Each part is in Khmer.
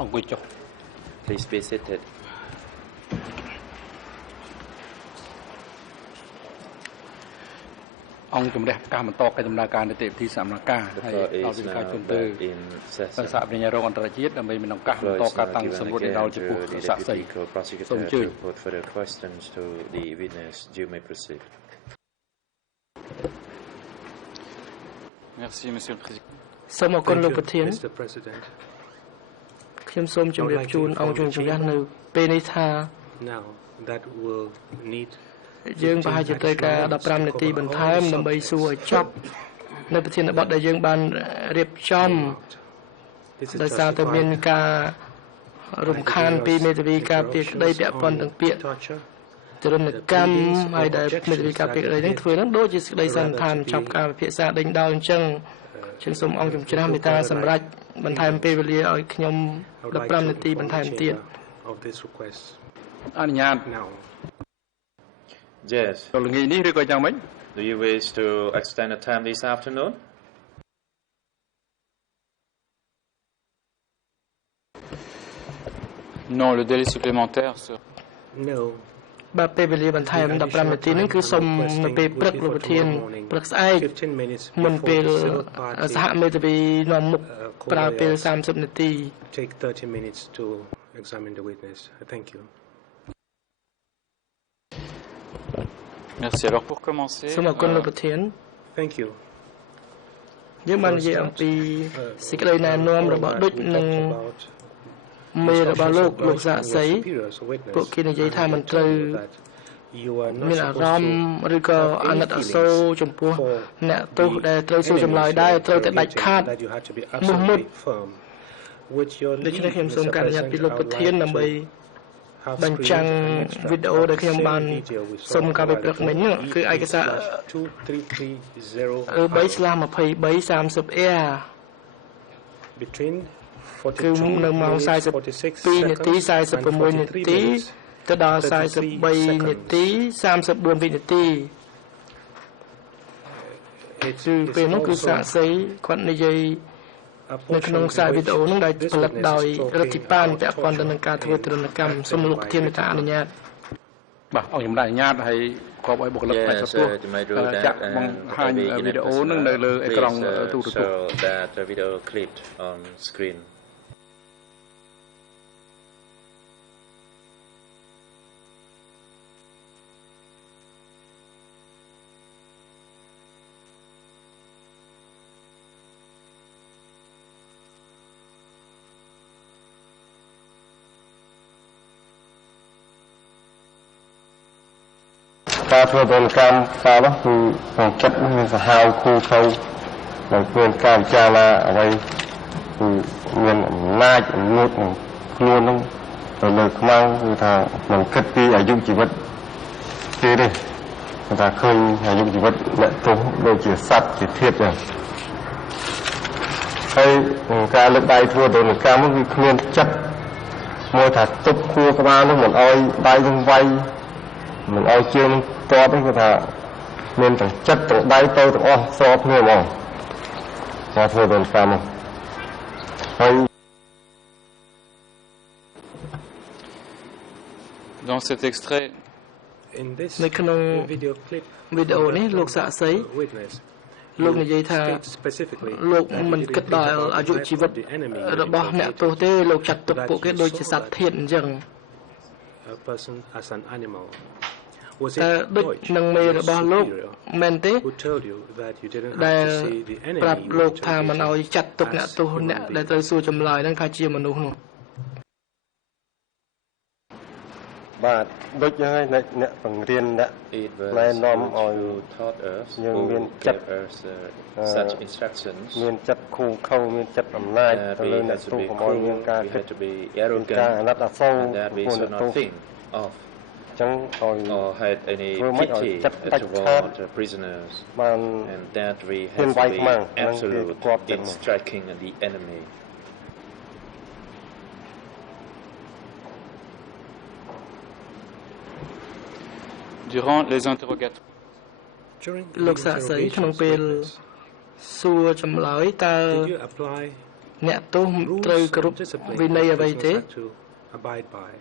អង្គុយចុះ Please be seated. អង្គជំរះការបន្តកិច្ចដំណើរការនីតិវិធីសម្ដែងការហើយដល់វិការជូនទៅសហប្រញ្ញារងអន្តរជាតិដើម្បីមានឱកាសបន្តការតាំងសម្រួលដល់ចំពោះសាក្សីសូមអញ្ជើញ further questions to the witness. You may proceed. Merci, Monsieur le Président. សូមអរគុណលោកប្រធាន Mr. President. ខ្ញុំសូមជម្រាបជូនអង្គជំរះនៅពេលនេះថា Now that will need យើងប្រហែលជាត្រូវការ15នាទីបន្ថែមដើម្បីសួរឲ្យចប់នៅប្រធានបទដែលយើងបានរៀបចំដោយសារតែមានការរំខានពីមេធាវីការពារក្តីពាក់ព័ន្ធទាំងពាក្យទរណកម្មហើយដែលមេធាវីការពារក្តីនឹងធ្វើនឹងដូចជាសេចក្តីសន្និដ្ឋានចប់ការពិភាក្សាដេញដោលអញ្ចឹងខ្ញុំសូមអង្គជំរះមេត្តាសម្រាប់បន្ថែមពេលវេលាឲ្យខ្ញុំ15នាទីបន្ថែមទៀត អនុញ្ញាត Yes. ល្ងាចនេះឬក៏យ៉ាងម៉េច Do you wish to extend the time this afternoon? Non, le délai supplémentaire sera... No. បាទពេលវេលាបន្ថែម15នាទីហ្នឹងគឺសូមនៅពេលព្រឹកលោកប្រធានព្រឹកស្អែកមុនពេលសហមេធាវីនាំមុខប្រើពេល30នាទី Take 30 minutes to examine the witness. Thank you. Merci. Alors pour commencer... សូមអរគុណលោកប្រធាន Thank you. យើងបាននិយាយអំពីសេចក្តីណែនាំរបស់ដូចនឹងមេរបស់លោកសាក់សីពួកគេនិយាយថាមិនត្រូវមានអារម្មណ៍ឬក៏អាណិតអាសូរចំពោះអ្នកទោសដែលត្រូវសួរចម្លើយដែរត្រូវតែដាច់ខាតមុខមុតដូច្នេះខ្ញុំសូមការអនុញ្ញាតពីលោកប្រធានដើម្បីបញ្ចាំងវីដេអូដែលខ្ញុំបានសុំកាលពីព្រឹកមិញគឺឯកសារ 3/23/30 between គឺនៅម៉ោង42នាទី46នាទីទៅដល់43នាទី34វិនាទីគឺពេលនោះគឺសាក់សីគាត់និយាយនៅក្នុងខ្សែវីដេអូនោះដែលផលិតដោយរដ្ឋាភិបាលពាក់ព័ន្ធទៅនឹងការធ្វើទរណកម្មសូមលោកប្រធានមេត្តាអនុញ្ញាតបាទអង្គខ្ញុំអនុញ្ញាតហើយគប់ឲ្យបុគ្គលិកផ្នែកទទួលចាក់បង្ហាញវីដេអូនឹងនៅលើអេក្រង់ទូរទស្សន៍ that the video clipped on screen. Các thưa tôn cam sao đó thì còn chất như hào khu khâu rồi quyền cam cha là ở đây thì nguyên nai nuốt luôn không rồi lời mang người ta mình kết đi ở dung chỉ vật kia đi người ta khơi ở dung chỉ vật lại tốn đôi chỉ sạch chỉ thiệt rồi hay ca lực đai thua tôn cam nó nguyên chất môi thật túc cua các ba nó mình oi đai dung vay mình oi chương to đấy người ta nên thằng chất thằng đáy tôi thằng o so nghe mà ra thôi đồn cam không hay Dans cet extrait, នៅក្នុងវីដេអូនេះលោកសាក់សីលោកនិយាយថាលោកមិនគិតដល់អាយុជីវិតរបស់អ្នកទោសទេលោកចាត់ទុកពួកគេដូចជាសត្វធាតុអញ្ចឹងតែដូចនឹងមេរបស់លោកមែនទេដែលប្រាប់លោកថាមិនឲ្យចាត់ទុកអ្នកទោសអ្នកដែលត្រូវសួរចម្លើយហ្នឹងថាជាមនុស្សនោះបាទដូចយ៉ាងហើយអ្នកបង្រៀនអ្នកណែនាំឲ្យយើងមានចិត្ត such instructions មានចិត្តខូខើមានចិត្តអំណាចទៅលើអ្នកទោសកុំឲ្យមានការគិតការអាណិតអាសូរពីអ្នកទោសចឹងឲ្យ had any pity toward prisoners and that we have to be absolute in striking the enemy. durant les interrogatoires, លោកសាក់សីក្នុងពេលសួរចម្លើយតើ អ្នកទោសត្រូវគ្រប់វិន័យអ្វីទេ abide by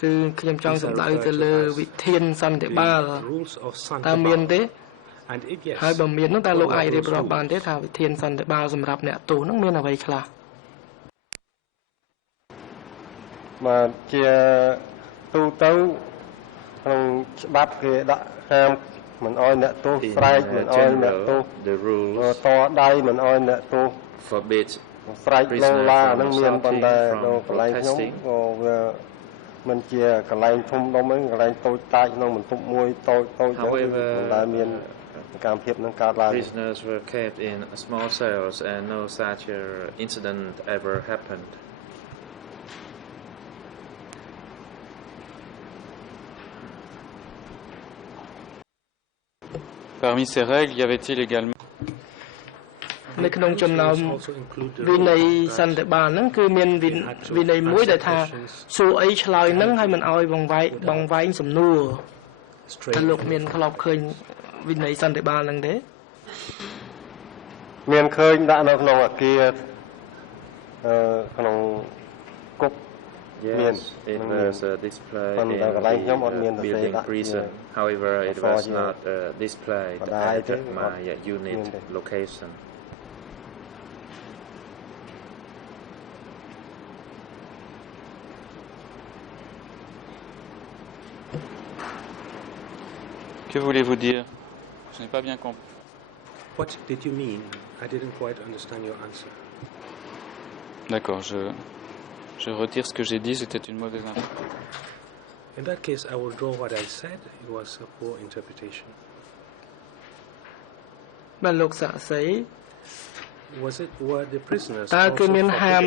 គឺខ្ញុំចង់សម្ដៅទៅលើវិធានសន្តិបាលតើមានទេ and if yes ហើយបើមាននោះតើលោកអាចរៀបរាប់បានទេថាវិធានសន្តិបាលសម្រាប់អ្នកទោសនោះមានអ្វីខ្លះ បាទជាទូទៅក្នុងច្បាប់គេដាក់ហាមមិនអោយអ្នកទោសស្រែកមិនអោយអ្នកទោស the rules តដៃមិនអោយអ្នកទោស forbid ស្រែកឡងឡាហ្នឹងមានប៉ុន្តែដល់កន្លែងខ្ញុំក៏វាមិនជាកន្លែងធំដុំហ្នឹងកន្លែងតូចតាចក្នុងបន្ទប់មួយតូចទៅមិនដែលមានការភាពនឹងកើតឡើង prisoners were kept in small cells and no such incident ever happened. Parmi ces règles, y avait-il également នៅក្នុងចំណោមវិន័យសន្តិបាលហ្នឹងគឺមានវិន័យមួយដែលថាសួរអីឆ្លើយហ្នឹងហើយមិនអោយបងវែងសំណួរតើលោកមានធ្លាប់ឃើញវិន័យសន្តិបាលហ្នឹងទេ មានឃើញដាក់នៅក្នុងអគារក្នុងគុក Yes, it was displayed in the building prison. However, it was not displayed at my unit location. Que voulez-vous dire? Je n'ai pas bien compris. What did you mean? I didn't quite understand your answer. D'accord, je retire ce que j'ai dit, c'était une mauvaise interprétation. In that case, I will draw what I said. It was a poor interpretation. បាទលោកសាក់សី were the prisoners តើគឺមានហាម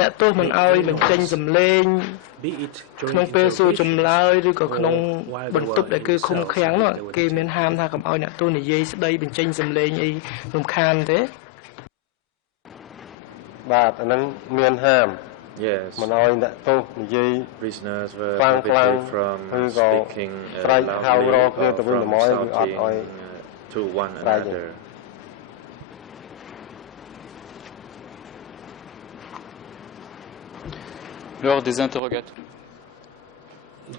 អ្នកទោសមិនអោយបញ្ចេញសម្លេង be it ក្នុងពេលសួរចម្លើយឬក៏ក្នុងបន្ទប់ដែលគឺឃុំឃាំងនោះគេមានហាមថាកុំអោយអ្នកទោសនិយាយស្ដីបញ្ចេញសម្លេងអីរំខានទេ បាទអាហ្នឹងមានហាម Yes. មិនអោយអ្នកទោសនិយាយ prisoners were ខ្លាំង from ឬក៏ speaking ស្រែកហៅរកគ្នាទៅវិញទៅមកគឺអត់អោយ to one another. Lors des interrogatoires.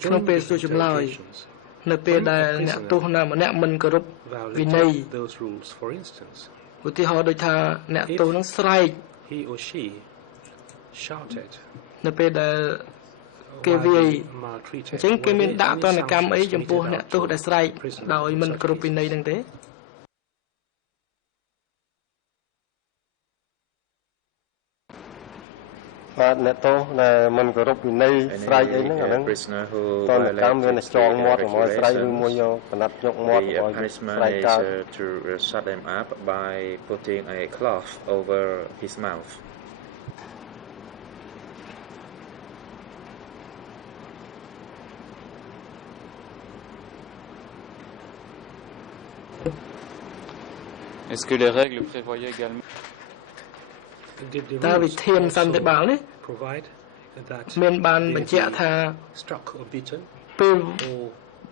ក្នុងពេលសួរចម្លើយនៅពេលដែលអ្នកទោសណាម្នាក់មិនគោរពវិន័យ those rules for instance ឧទាហរណ៍ដូចថាអ្នកទោសនឹងស្រែក he or she shouted នៅពេលដែលគេវាយអញ្ចឹងគេមានដាក់ទណ្ឌកម្មអីចំពោះអ្នកទោសដែលស្រែកដោយមិនគោរពវិន័យហ្នឹងទេ បាទអ្នកទោសដែលមិនគោរពវិន័យស្រែកអីហ្នឹងអាហ្នឹងទណ្ឌកម្មមានចងមាត់ប្រមូលស្រែកឬមួយយកកណាត់យកមាត់ឲ្យស្រែកកើត to shut them up by putting a cloth over his mouth. Est-ce que les règles prévoyaient également តើវិធានសន្តិបាលនេះ provide that មានបានបញ្ជាក់ថា struck or beaten ពេល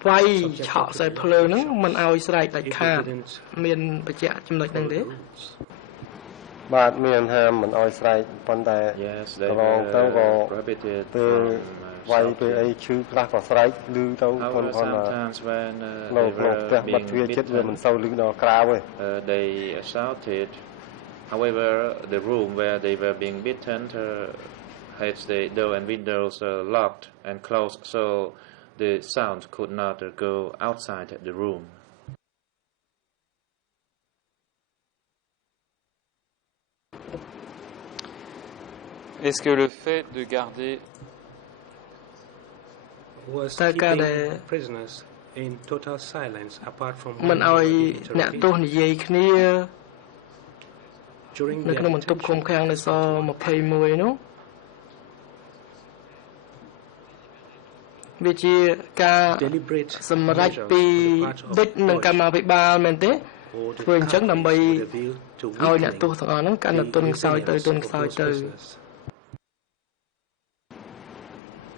វាយឆក់ខ្សែភ្លើងហ្នឹងមិនឲ្យស្រែកដាច់ខាតមានបញ្ជាក់ចំណុចហ្នឹងទេបាទមានហាមមិនឲ្យស្រែកប៉ុន្តែកន្លងទៅក៏ពេលវាយពេលអីឈឺខ្លះក៏ស្រែកឮទៅខ្លួនគាត់ថានៅក្នុងផ្ទះបាត់ទ្វារចិត្តវាមិនសូវឮដល់ក្រៅទេ they shouted. However, the room where they were being beaten had the door and windows locked and closed, so the sound could not go outside the room. Est-ce que le fait de garder was keeping prisoners in total silence apart from មិនឲ្យអ្នកទោសនិយាយគ្នានៅក្នុងបន្ទប់ឃុំឃាំងនៅស21នោះវាជាការសម្រេចពីដិចនឹងកម្មាភិបាលមែនទេធ្វើអញ្ចឹងដើម្បីឲ្យអ្នកទោសទាំងអស់ហ្នឹងកាន់តែទន់ខ្សោយទៅ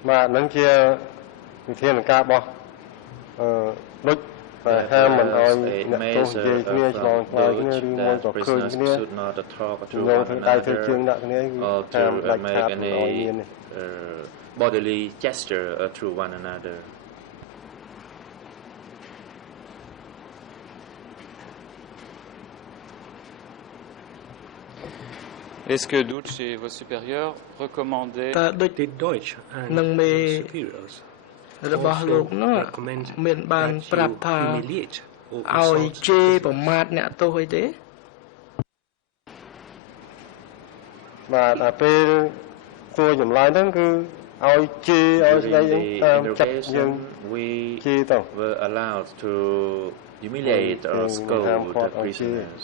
បាទហ្នឹងជាវិធានការរបស់ដូច there was a measure of that prisoners should not talk to one another or to make any bodily gesture to one another. Est-ce que Dutch et vos supérieurs recommandaient តើដូច Did Deutsch and នឹងមេ superiors របស់លោកនោះ recommend មានបាន that ប្រាប់ you ថា humiliate or ឲ្យ insult ជេរប្រមាថអ្នកទោសអីទេ បាទដល់ពេលសួរចម្លើយហ្នឹងគឺឲ្យជេរឲ្យស្ដី During តា the មចិត្តយើង interrogation, we ជេរទៅ were allowed to humiliate or scold the prisoners.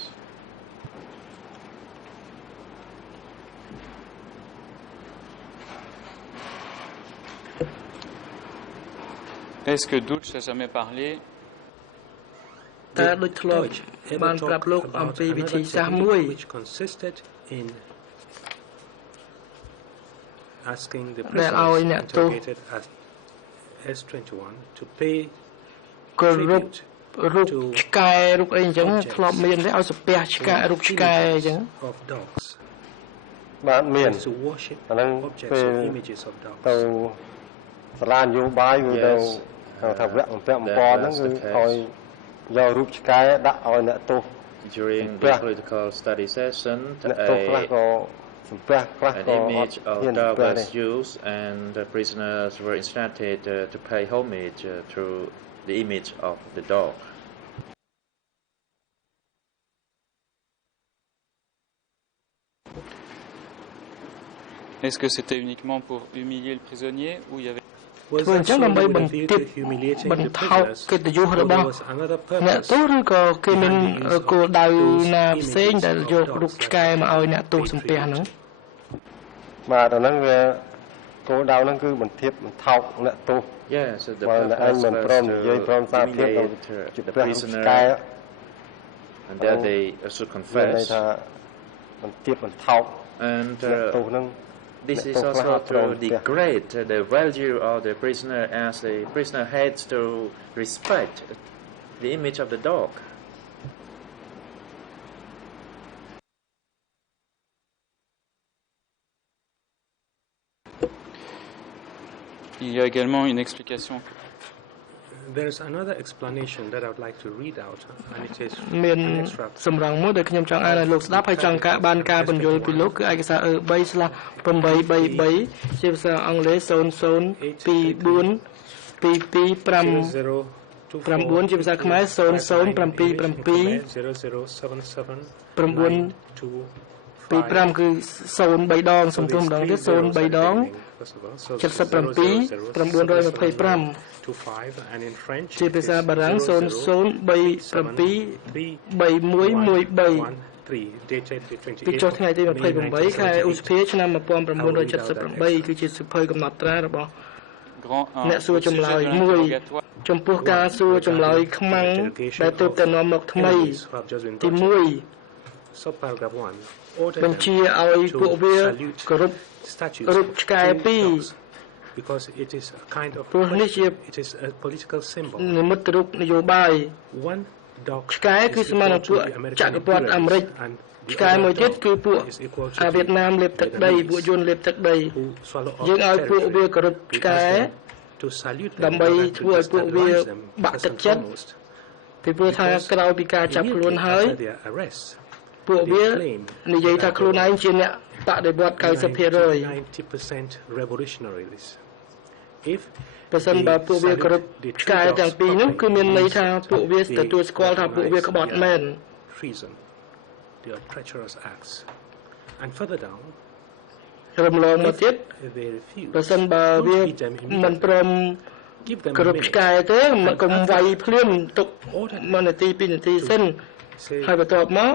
Est-ce que Dutch a jamais parlé តើដូចធ្លាប់ Deutsch ever បានប្រាប់លោក talked អំ about ពីវិធី another សាស្ត្រមួយ technique which consisted in asking the ដែលឲ្យ prisoners អ្នកទោស interrogated at S21 to pay គោរព tribute រូបឆ្កែរូបអីអញ្ចឹងធ្លាប់មានទេឲ្យសាពះឆ្កែរូបឆ្កែអញ្ចឹង of dogs បាទមាន to worship អាហ្នឹង objects ពេល or images of dogs ទៅសាលានយោបាយគឺទៅ Yes, ហៅថាវគ្គបំពាក់បំពន់ហ្នឹងគឺឲ្យយករូបឆ្កែដាក់ឲ្យអ្នកទោស During the Yeah. political study session, អ្នកទោសខ្លះក៏សំពះខ្លះ an ក៏អត់ image of ហ៊ាន dog សំពះទេ was used, and the prisoners were instructed to pay homage to the image of the dog. Est-ce que c'était uniquement pour humilier le prisonnier ou il y avait Was ធ្វើអ that ញ្ចឹង solely ដើម្បី with a បន្ view ទាប to humiliating បន្ the ថោក prisoners កិត្តិយស or របស់ there was another អ្នក purpose ទោសឬក៏គេមាន behind the use of គោលដៅ those ណាផ្សេង images ដែល of យក dogs រូបឆ្កែមកឲ្យអ្នកទោសសំពះហ្នឹង បាទអាហ្នឹងវាគោលដៅហ្នឹងគឺបន្ទាបបន្ថោកអ្នកទោស Yes, so the បើអ្នកឯង purpose មិនព្រម was និយាយព្រម to សារភាពទៅ humiliate ជិះ the ព្រះរូបឆ្កែ prisoner, and there they should មានន័យ confess. ថាបន្ទាបបន្ថោក And អ្នកទោសហ្នឹង this is Let also us to not degrade the value of the prisoner, as the prisoner has to respect the image of the dog. Il y a également une explication. There is another explanation that I would like to read out, and it is មាន an extract សម្រងមួយដែលខ្ញុំចង់អានឲ្យលោកស្ដាប់ហើយចង់ការបានការបញ្យល់ពីលោកគឺឯកសារ E3/833 ជាភាសាអង់គ្លេស 00242259 ជាភាសាខ្មែរ 0077 គឺ03ដងសំទោសម្ដងទៀត03ដង and in French ជាភាសាបារាំង dated ពីចុះថ្ងៃទី 28 28 ខែឧសភាឆ្នាំ 1978 គឺជាសៀវភៅកំណត់ត្រារបស់ Grand 1. អ្នកសួរ Au ចម្លើ sujet យ de មួយ l'interrogatoire, ចំពោះការសួរចម្លើយខ្មាំងដែលទើបតែនាំមកថ្មី ទី subparagraph 1 1 បញ្ជាឲ្យពួកវាគោរព statutes រូបឆ្កែ to ពីរ dogs because it is a kind of ព្រោះនេះជា it is a political symbol និមិត្តរូបនយោបាយ one dog ឆ្កែគឺស្មើនឹងពួកចក្រពត្តិអាមេរិក ឆ្កែមួយទៀតគឺពួកអាវៀតណាមលេបទឹកដីពួកយួនលេបទឹកដី who swallow up យើងឲ្យពួកវាគោរពឆ្កែ to salute them ដើម្បី rather ធ្វើ to ឲ្យពួកវា destabilize them បាក់ first ទឹក and ចិត្ត foremost. ពីព្រោះថាក្រោយពីការចាប់ខ្លួនហើយ After their arrest ពួកវានិយាយថាខ្លួនឯងជាអ្នកបដិវត្ត 90% revolutionaries. If បើសិនបើពួកវាគោរពឆ្កែទាំងពីរនោះគឺមានន័យថាពួកវាទទួលស្គាល់ថាពួកវាក្បត់មែន treason, they are treacherous acts. And further down, រំលងមកទៀត they refuse. បើសិនបើវាមិនព្រម Give them គោរ a ព minute. ឆ្កែទេកុំវាយភ្លាមទុក1នាទី2នាទីសិន Say ហើយបន្ទាប់មក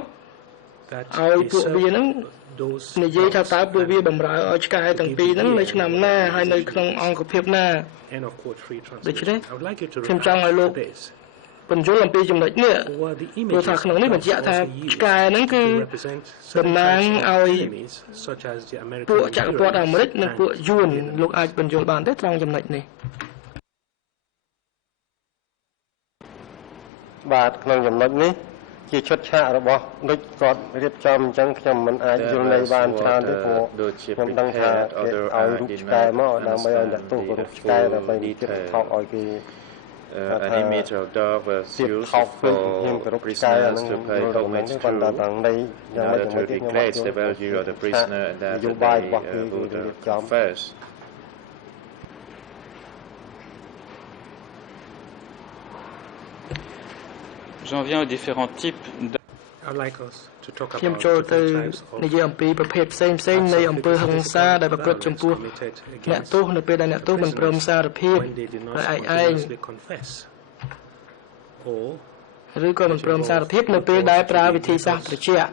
that ឲ្យ they ពួកវា serve ហ្នឹង those និយាយថាតើពួកវា dogs បំរើឲ្យឆ្កែទាំងពីរហ្នឹងនៅឆ្នាំណាហើយនៅក្នុងអង្គភាពណា and end of quote free ដូច្នេះ translation. I would like you to ខ្ញុំចង់ឲ្យលោក read this. បញ្យល់អំពីចំណុចនេះ Were the ព្រោះ images ថាក្នុងនេះ of បញ្ជាក់ dogs ថា also used ឆ្កែហ្នឹងគឺ to represent តំ certain ណាង types ឲ្យ of enemies such as the ពួក American ចក្រពត្តិអាមេរិកនិងពួកយួន Vietnam. លោកអាចបញ្យល់បានទេត្រង់ចំណុចនេះ បាទក្នុងចំណុចនេះជាឈុតឆាករបស់ដូចគាត់រៀបចំអញ្ចឹងខ្ញុំមិនអាចយល់ន័យបានច្រើនទេព្រោះខ្ញុំដឹងថាគេឲ្យរូបឆ្កែមកដើម្បីឲ្យអ្នកទោសរូបឆ្កែដើម្បីទៀតថោកឲ្យគេ an image of dog was used for prisoners to pay homage to in order to declare the value of the prisoner and that they would confess. J'en viens aux différents types de... I'd like us to talk about ខ្ញុំចូលទៅនិយាយអំពីប្រភេទផ្សេងៗនៃអំពើហិង្សាដែលប្រព្រឹត្តចំពោះអ្នកទោសនៅពេលដែលអ្នកទោសមិនព្រមសារភាពហើយឯងឬក៏មិនព្រមសារភាពនៅពេលដែលប្រើវិធីសាស្ត្រត្រជាក់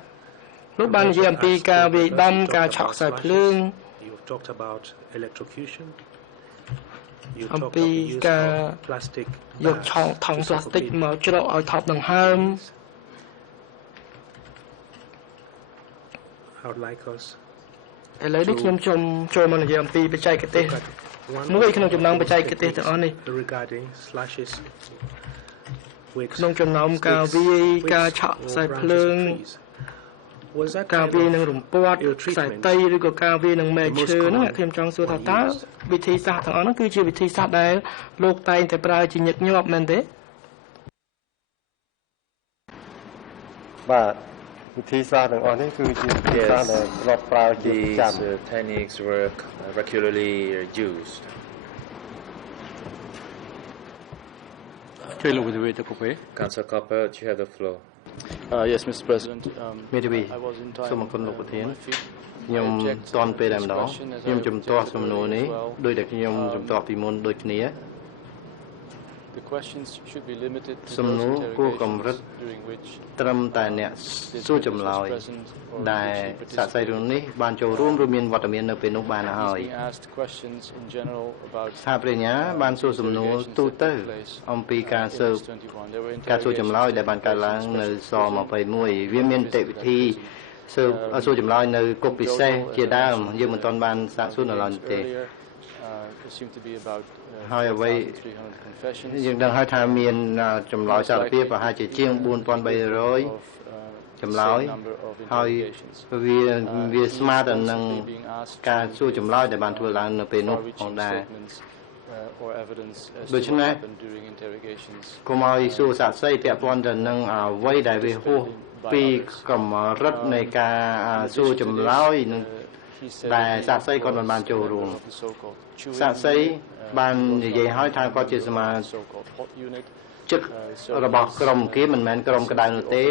លោកបាននិយាយអំពីការវាយដំការឆក់ខ្សែភ្លើងអំពីការយកថង់ប្លាស្ទិកមកច្រកឲ្យថប់ដង្ហើមឥឡូវនេះខ្ញុំចូលមកនិយាយអំពីបច្ចេកទេសមួយក្នុងចំណោមបច្ចេកទេសទាំងអស់នេះក្នុងចំណោមការវាយការឆក់ខ្សែភ្លើងការវាយនឹងរំពាត់ខ្សែតីឬក៏ការវាយនឹងមែកឈើហ្នឹងខ្ញុំចង់សួរថាតើវិធីសាស្ត្រទាំងអស់ហ្នឹងគឺជាវិធីសាស្ត្រដែលលោកតែងតែប្រើជាញឹកញាប់មែនទេបាទវិធីសាស្ត្រទាំងអស់នេះគឺជាវិធីសាស្ត្រដែលធ្លាប់ប្រើជាប្រចាំ techniques were regularly used. ជួយលោកវិទ្យាទៅគូពេ Councillor Copper, you have the floor. Yes, Mr. President. មេធាវីសូមអរគុណលោកប្រធានខ្ញុំតន់ពេលតែម្ដងខ្ញុំជំទាស់សំណួរនេះដោយតែខ្ញុំជំទាស់ពីមុនដូចគ្នាសំណួរគួរកម្រិតត្រឹមតែអ្នកសួរចម្លើយដែលសាកសីរឿងនេះបានចូលរួមឬមានវត្តមាននៅពេលនោះបានហើយសហប្រញ្ញាបានសួរសំណួរទូទៅអំពីការសួរចម្លើយដែលបានកើតឡើងនៅស21វាមាននីតិវិធីសួរចម្លើយនៅគុកពិសេសជាដើមយើងមិនទាន់បានសាកសួរនៅឡើយទេហើយអ្វីយើងដឹងហើយថាមានចម្លើយសារភាពប្រហែលជាជាង 4,300 ចម្លើយហើយវាស្មើទៅនឹងការសួរចម្លើយដែលបានធ្វើឡើងនៅពេលនោះផងដែរដូច្នេះកុំឲ្យសួរសាកសីពាក់ព័ន្ធទៅនឹងអ្វីដែលវាហួសពីកម្រិតនៃការសួរចម្លើយនឹងដែលសាកសីគាត់មិនបានចូលរួមសាកសីបាននិយាយឲ្យថាគាត់ជាសមាជិករបស់ក្រុមគេមិនមែនក្រុមក្តៅនោះទេ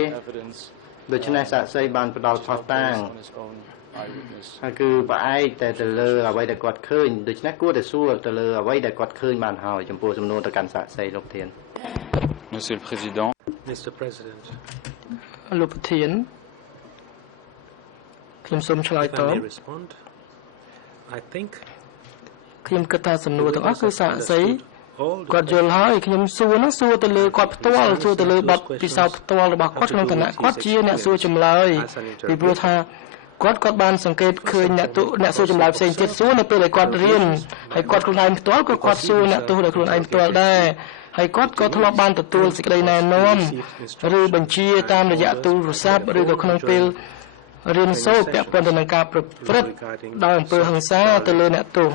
ដូច្នេះសាកសីបានផ្ដល់ផុសតាងហើយគឺផ្អែកតែទៅលើអ្វីដែលគាត់ឃើញដូច្នេះគួរតែសួរទៅលើអ្វីដែលគាត់ឃើញបានហើយចំពោះសំណួរទៅកាន់សាកសីលោកធាន Monsieur le Président Mr. President លោកប្រធានខ្ញុំសូមឆ្លើយតបខ្ញុំគិតថាសំណួរទាំងអស់គឺសាកសីគាត់យល់ហើយខ្ញុំសួរទៅលើគាត់ផ្ទាល់សួរទៅលើបទពិសោធន៍ផ្ទាល់របស់គាត់ក្នុងឋានៈគាត់ជាអ្នកសួរចម្លើយពីព្រោះថាគាត់បានសង្កេតឃើញអ្នកសួរចម្លើយផ្សេងទៀតសួរនៅពេលដែលគាត់រៀនហើយគាត់ខ្លួនឯងផ្ទាល់ក៏គាត់សួរអ្នកទោសដោយខ្លួនឯងផ្ទាល់ដែរហើយគាត់ក៏ធ្លាប់បានទទួលសេចក្តីណែនាំឬបញ្ជាតាមរយៈទូរស័ព្ទឬក៏ក្នុងពេលរៀនសូត្រពាក់ព័ន្ធទៅនឹងការប្រព្រឹត្តដោយអំពើហិង្សាទៅលើអ្នកទោស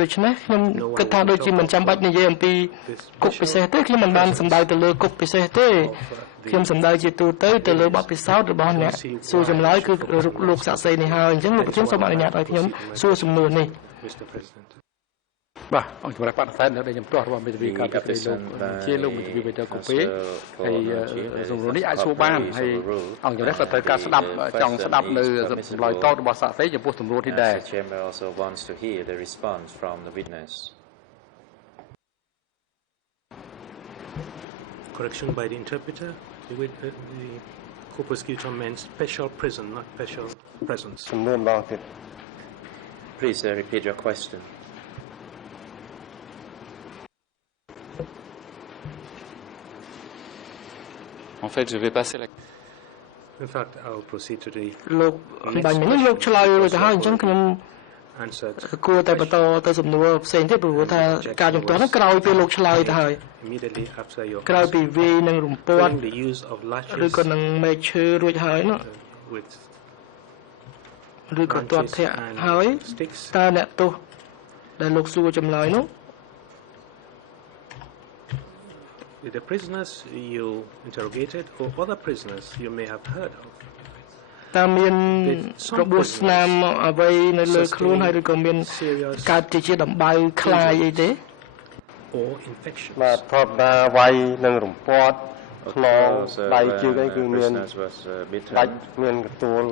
ដូច្នេះខ្ញុំគិតថាដូចជាមិនចាំបាច់និយាយអំពីគុកពិសេសទេខ្ញុំមិនបានសម្ដៅទៅលើគុកពិសេសទេខ្ញុំសម្ដៅជាទូទៅលើបទពិសោធន៍របស់អ្នកសួរចម្លើយគឺលោកសាកសីនេះហើយអញ្ចឹងលោកប្រធានសូមអនុញ្ញាតឲ្យខ្ញុំសួរសំណួរនេះបាទអង្គជំរះបដិសេធនៅដែលខ្ញុំទាស់របស់មេធាវីការពីលោកជាលោកមេធាវីបេតើកូពេហើយសំណួរនេះអាចសួរបានហើយអង្គជំរះក៏ត្រូវការស្ដាប់ចង់ស្ដាប់នៅចម្លើយតបរបស់សាកសីចំពោះសំណួរនេះដែរ Chamber also wants to hear the response from the witness Correction by the interpreter the co-prosecutor meant special prison not special presence សំណួរម្ដងទៀត Please repeat your question En fait, je vais passer la... In fact, I'll proceed to the... លោកបាញ់មិញលោកឆ្លើយរួចទៅហើយអញ្ចឹងខ្ញុំ answered គួរតែបន្តទៅសំណួរផ្សេងទៀតព្រោះថាការជំទាស់ហ្នឹងក្រោយពេលលោកឆ្លើយទៅហើយ immediately after your ក្រោយពីវាយនឹងរំពាត់ the use of ឬ lashes ក៏នឹងមែកឈើរួចហើយនោះ with ឬក៏ទាត់ធាក់ហើយតើអ្នកទោសដែលលោកសួរចម្លើយនោះ with the prisoners you interrogated or other prisoners you may have heard of តើមានរបួសស្នាមអ្វីនៅលើខ្លួនហើយឬក៏មានកើតជាដំបៅខ្លាយអីទេ or infections បាទធម្មតាវាយនឹងរំពាត់ខ្នងដៃជើងអីគឺមានដាច់មានកទួល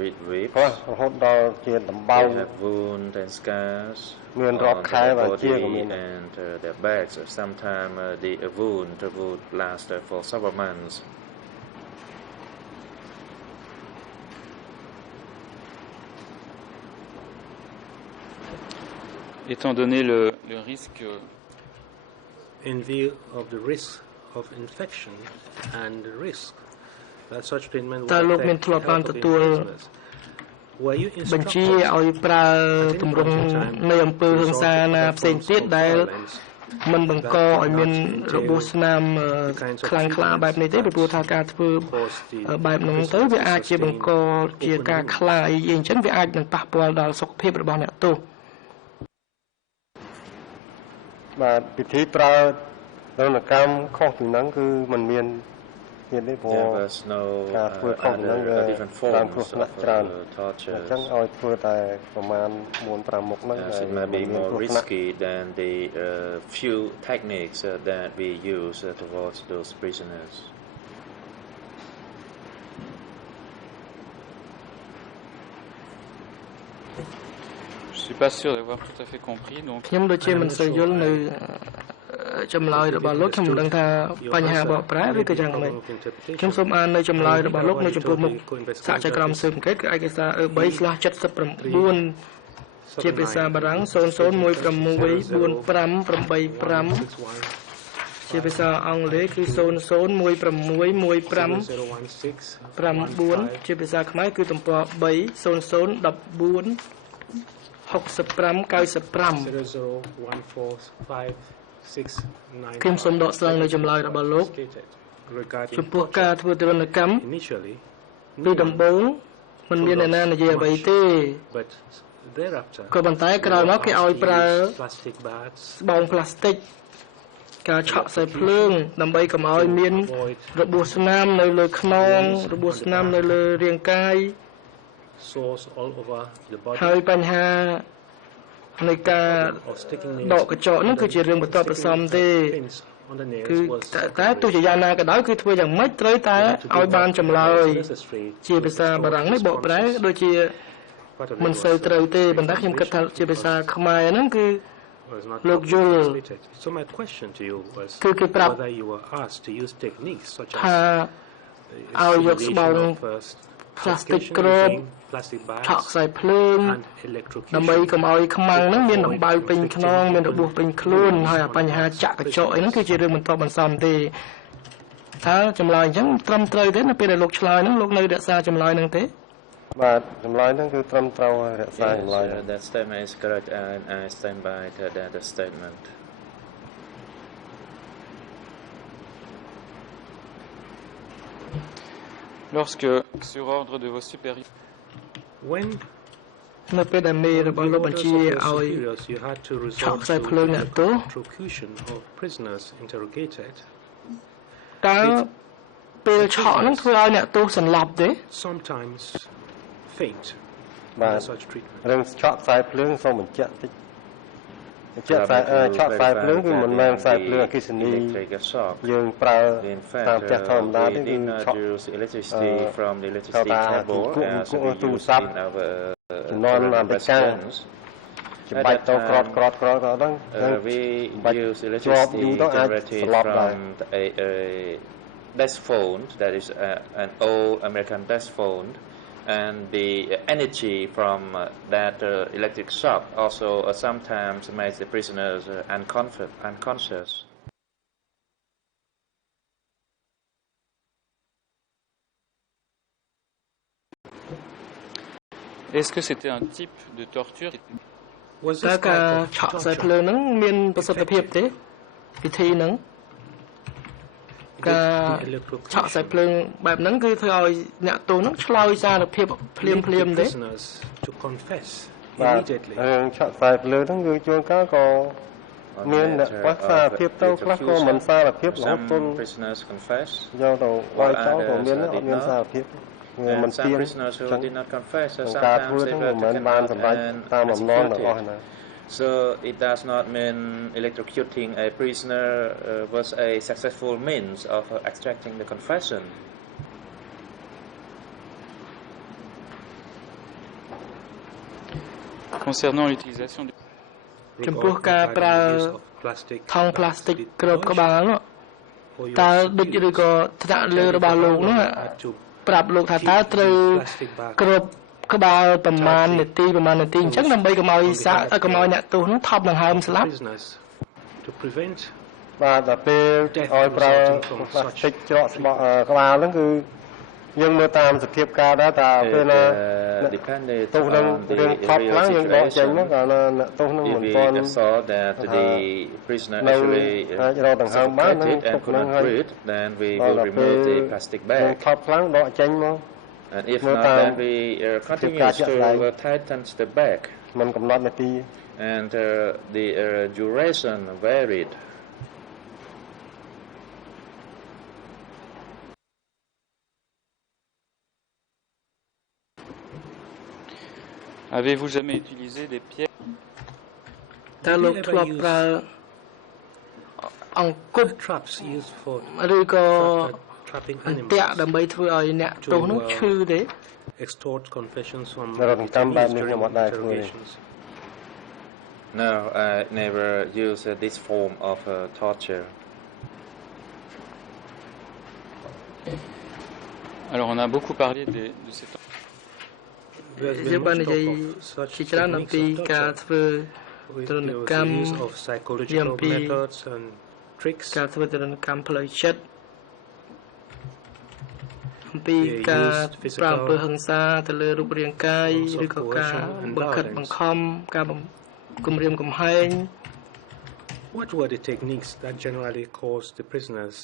with whips រហូតដល់ជាដំបៅ they have wounds and scars មានរាប់ខែបាទជាក៏មាន and their backs sometimes the wound would last for several months Étant donné le risque in view of the risk of infection and the risk that such treatment will តើលោកមាន affect ធ្លាប់បាន the health of the ទទួល prisoners. Were you បញ្ជា instructed ឲ្យប្រើទម្រង់នៃអំពើហិង្សាណាផ្សេងទៀតដែលមិនបង្កឲ្យមានរបួសស្នាមខ្លាំងក្លាបែបនេះទេពីព្រោះថាការធ្វើបែបហ្នឹងទៅវាអាចជាបង្កជាការខ្លាយអីអញ្ចឹងវាអាចនឹងប៉ះពាល់ដល់សុខភាពរបស់អ្នកទោស បាទពិធីប្រើទរណកម្មខុសពីហ្នឹងគឺมันមានទេព្រោះ there was no ការធ្វើខុសហ្នឹងវា different តាម forms គ្រោះថ្នាក់ច្រើន of អញ្ចឹង torture ឲ្យធ្វើតែប្រមាណ 4-5 មុខហ្នឹង it may be more risky than the few techniques that we use towards those prisoners Je suis pas sûr d'avoir tout à fait compris donc ខ្ញុំដូចជាមិនសូវយល់នៅចម្លើយរបស់លោកខ្ញុំមិនដឹងថាបញ្ហាបកប្រែឬក៏យ៉ាងម៉េចខ្ញុំសូមអាននៅចម្លើយរបស់លោកនៅចំពោះមុខសហជីវកម្មស៊ើបអង្កេតគឺឯកសារ E3/79 ជាភាសាបារាំង 00164585 ជាភាសាអង់គ្លេសគឺ 00161559 ជាភាសាខ្មែរគឺទំព័រ 3 0014 6595 ខ្ញុំសូមដកស្រង់នៅចម្លើយរបស់លោកចំពោះការធ្វើទរណកម្មពីដំបូងមិនមានអ្នកណានិយាយអ្វីទេក៏ប៉ុន្តែក្រោយមកគេឲ្យប្រើស្បោងផ្លាស្ទិកការឆក់ខ្សែភ្លើងដើម្បីកុំឲ្យមានរបួសស្នាមនៅលើខ្នងរបួសស្នាមនៅលើរាងកាយហើយបញ្ហានៃការដកកញ្ចក់ហ្នឹងគឺជារឿងបន្ទាប់ប្រសំទេគឺតែទោះជាយ៉ាងណាក៏ដោយគឺធ្វើយ៉ាងម៉េចត្រូវតែឲ្យបានចម្លើយជាភាសាបារាំងនេះបកប្រែដូចជាមិនសូវត្រូវទេប៉ុន្តែខ្ញុំគិតថាជាភាសាខ្មែរហ្នឹងគឺលោកយល់ So my question to you was គឺគេប្រាប់ whether you were asked to use techniques such ថា as ឲ្យយកស្បោង ផ្លាស្ទិកគ្រប plastic ឆក់ bags ខ្សែភ្លើង and electrocution ដើម្បីកុំឲ្យខ្មាំងហ្នឹងមានដំបៅពេញខ្នងមានរបួសពេញខ្លួនហើយបញ្ហាចាក់កញ្ចក់អីហ្នឹងគឺជារឿងមិនទាន់បន្សំទេថាចម្លើយអញ្ចឹងត្រឹមត្រូវទេនៅពេលដែលលោកឆ្លើយហ្នឹងលោកនៅរក្សាចម្លើយហ្នឹងទេ បាទចម្លើយហ្នឹងគឺត្រឹមត្រូវហើយរក្សាចម្លើយ that statement is correct and I stand by that statement lorsque sur ordre de vos supérieurs when នៅពេលដែលមេរបស់លោកបញ្ជាឲ្យ you had to ឆក់ resort ខ្សែភ្លើងអ្នកទោស electrocution of prisoners interrogated តើពេលឆក់ហ្នឹងធ្វើឲ្យអ្នកទោសសន្លប់ទេ sometimes faint បាទ by such treatment រឿងឆក់ខ្សែភ្លើងសូមបញ្ជាក់តិចឆក់ខ្សែភ្លើងគឺមិនមែនខ្សែភ្លើងអគ្គិសនី យើងប្រើតាមផ្ទះធម្មតាទេគឺឆក់ electricity from the electricity cable as we use in our ជំនាន់អាមេរិកចំបាច់ទៅក្រត់ហ្នឹង we use electricity generated from a desk phone that is an old American desk phone and the energy from that electric shock also sometimes makes the prisoners unconscious. Est-ce que c'était un type de torture Was តើ this ការ type of ឆក់ខ្សែភ្លើងហ្នឹងមានប្រសិទ្ធភាពទេវិធីហ្នឹងការឆក់ខ្សែភ្លើងបែបហ្នឹងគឺធ្វើឲ្យអ្នកទោសហ្នឹងឆ្លើយសារភាពភ្លាមៗទេ prisoners to confess បាទ immediately រឿងឆក់ខ្សែភ្លើងហ្នឹងគឺជួនកាលក៏មានអ្នកខ្វះសារភាពទៅខ្លះក៏មិនសារភាពរហូតដល់ prisoners confess យកទៅវាយចោលក៏មានអត់មានសារភាពវាមិន some ទៀង prisoners who did not confess ការ sometimes ធ្វើ they ហ្នឹង were មិនមែន taken បាន out សម្រេច and តាមបំណងទាំងអស់ executed. ណា So it does not mean electrocuting a prisoner was a successful means of extracting the confession. Concernant l'utilisation du ចំពោះការប្រើ plastic ថង់ផ្លាស្ទិកគ្របក្បាលនោះតើដូចឬក៏ថ្នាក់លើរបស់លោកនោះប្រាប់លោកថាតើត្រូវគ្របក្បាលប្រមាណនាទីអញ្ចឹងដើម្បីកុំឲ្យកុំឲ្យអ្នកទោសនោះថប់ដង្ហើមស្លាប់ to prevent បាទដល់ពេលឲ្យប្រើផ្លាស្ទិកច្រកស្បកក្បាលហ្នឹងគឺយើងមើលតាមសភាពការដែរតើពេលណាទោសនឹងរឿងថប់ខ្លាំងយើងដកចេញមកកាលណាអ្នកទោសនឹងមិនទាន់ saw that the prisoner actually suffocated and could not breathe, then we will remove the plastic bag. ថប់ខ្លាំងដកចេញមក And if not, then we continue to tighten the bag. មិនកំណត់នាទី And the duration varied. Avez-vous jamais utilisé des pièges តើលោកធ្លាប់ប្រើអង្គុប traps used for ឬក៏ trapping អន្ទាក់ animals ដើម្បីធ្វើឲ្យអ្នកទោសនោះឈឺទេ extort confessions from detainees during interrogations? No, I never used this form of torture. Alors on a beaucoup parlé de cette យើងបាននិយាយជាច្រើនអំពីការធ្វើទរណកម្ម of psychological methods and tricks ការធ្វើទរណកម្មផ្លូវចិត្តអំពីការប្រើអំពើហិង្សាទៅលើរូបរាងកាយឬក៏ការបង្ខិតបង្ខំការគំរាមកំហែង What were the techniques that generally caused the prisoners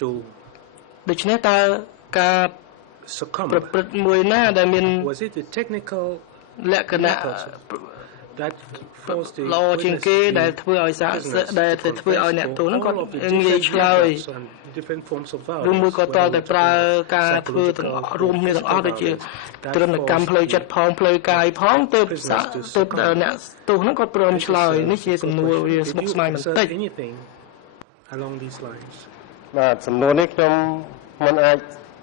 to ដូច្នេះតើការ succumb? ប្រព្រឹត្តមួយណាដែលមាន Was it the technical លក្ខណៈ that forced the ល្អជាងគេដែលធ្វើឲ្យដែលធ្វើឲ្យអ្នកទោសហ្នឹងគាត់ងាយឆ្លើយ different forms of ឬមួយក៏តតែប្រើការធ្វើទាំងរួមគ្នាទាំងអស់ដូចជាទរណកម្មផ្លូវចិត្តផងផ្លូវកាយផងទៅអ្នកទោសហ្នឹងគាត់ព្រមឆ្លើយនេះជាសំណួរវាស្មុគស្មាញបន្តិច anything along these lines បាទសំណួរនេះខ្ញុំមិនអាច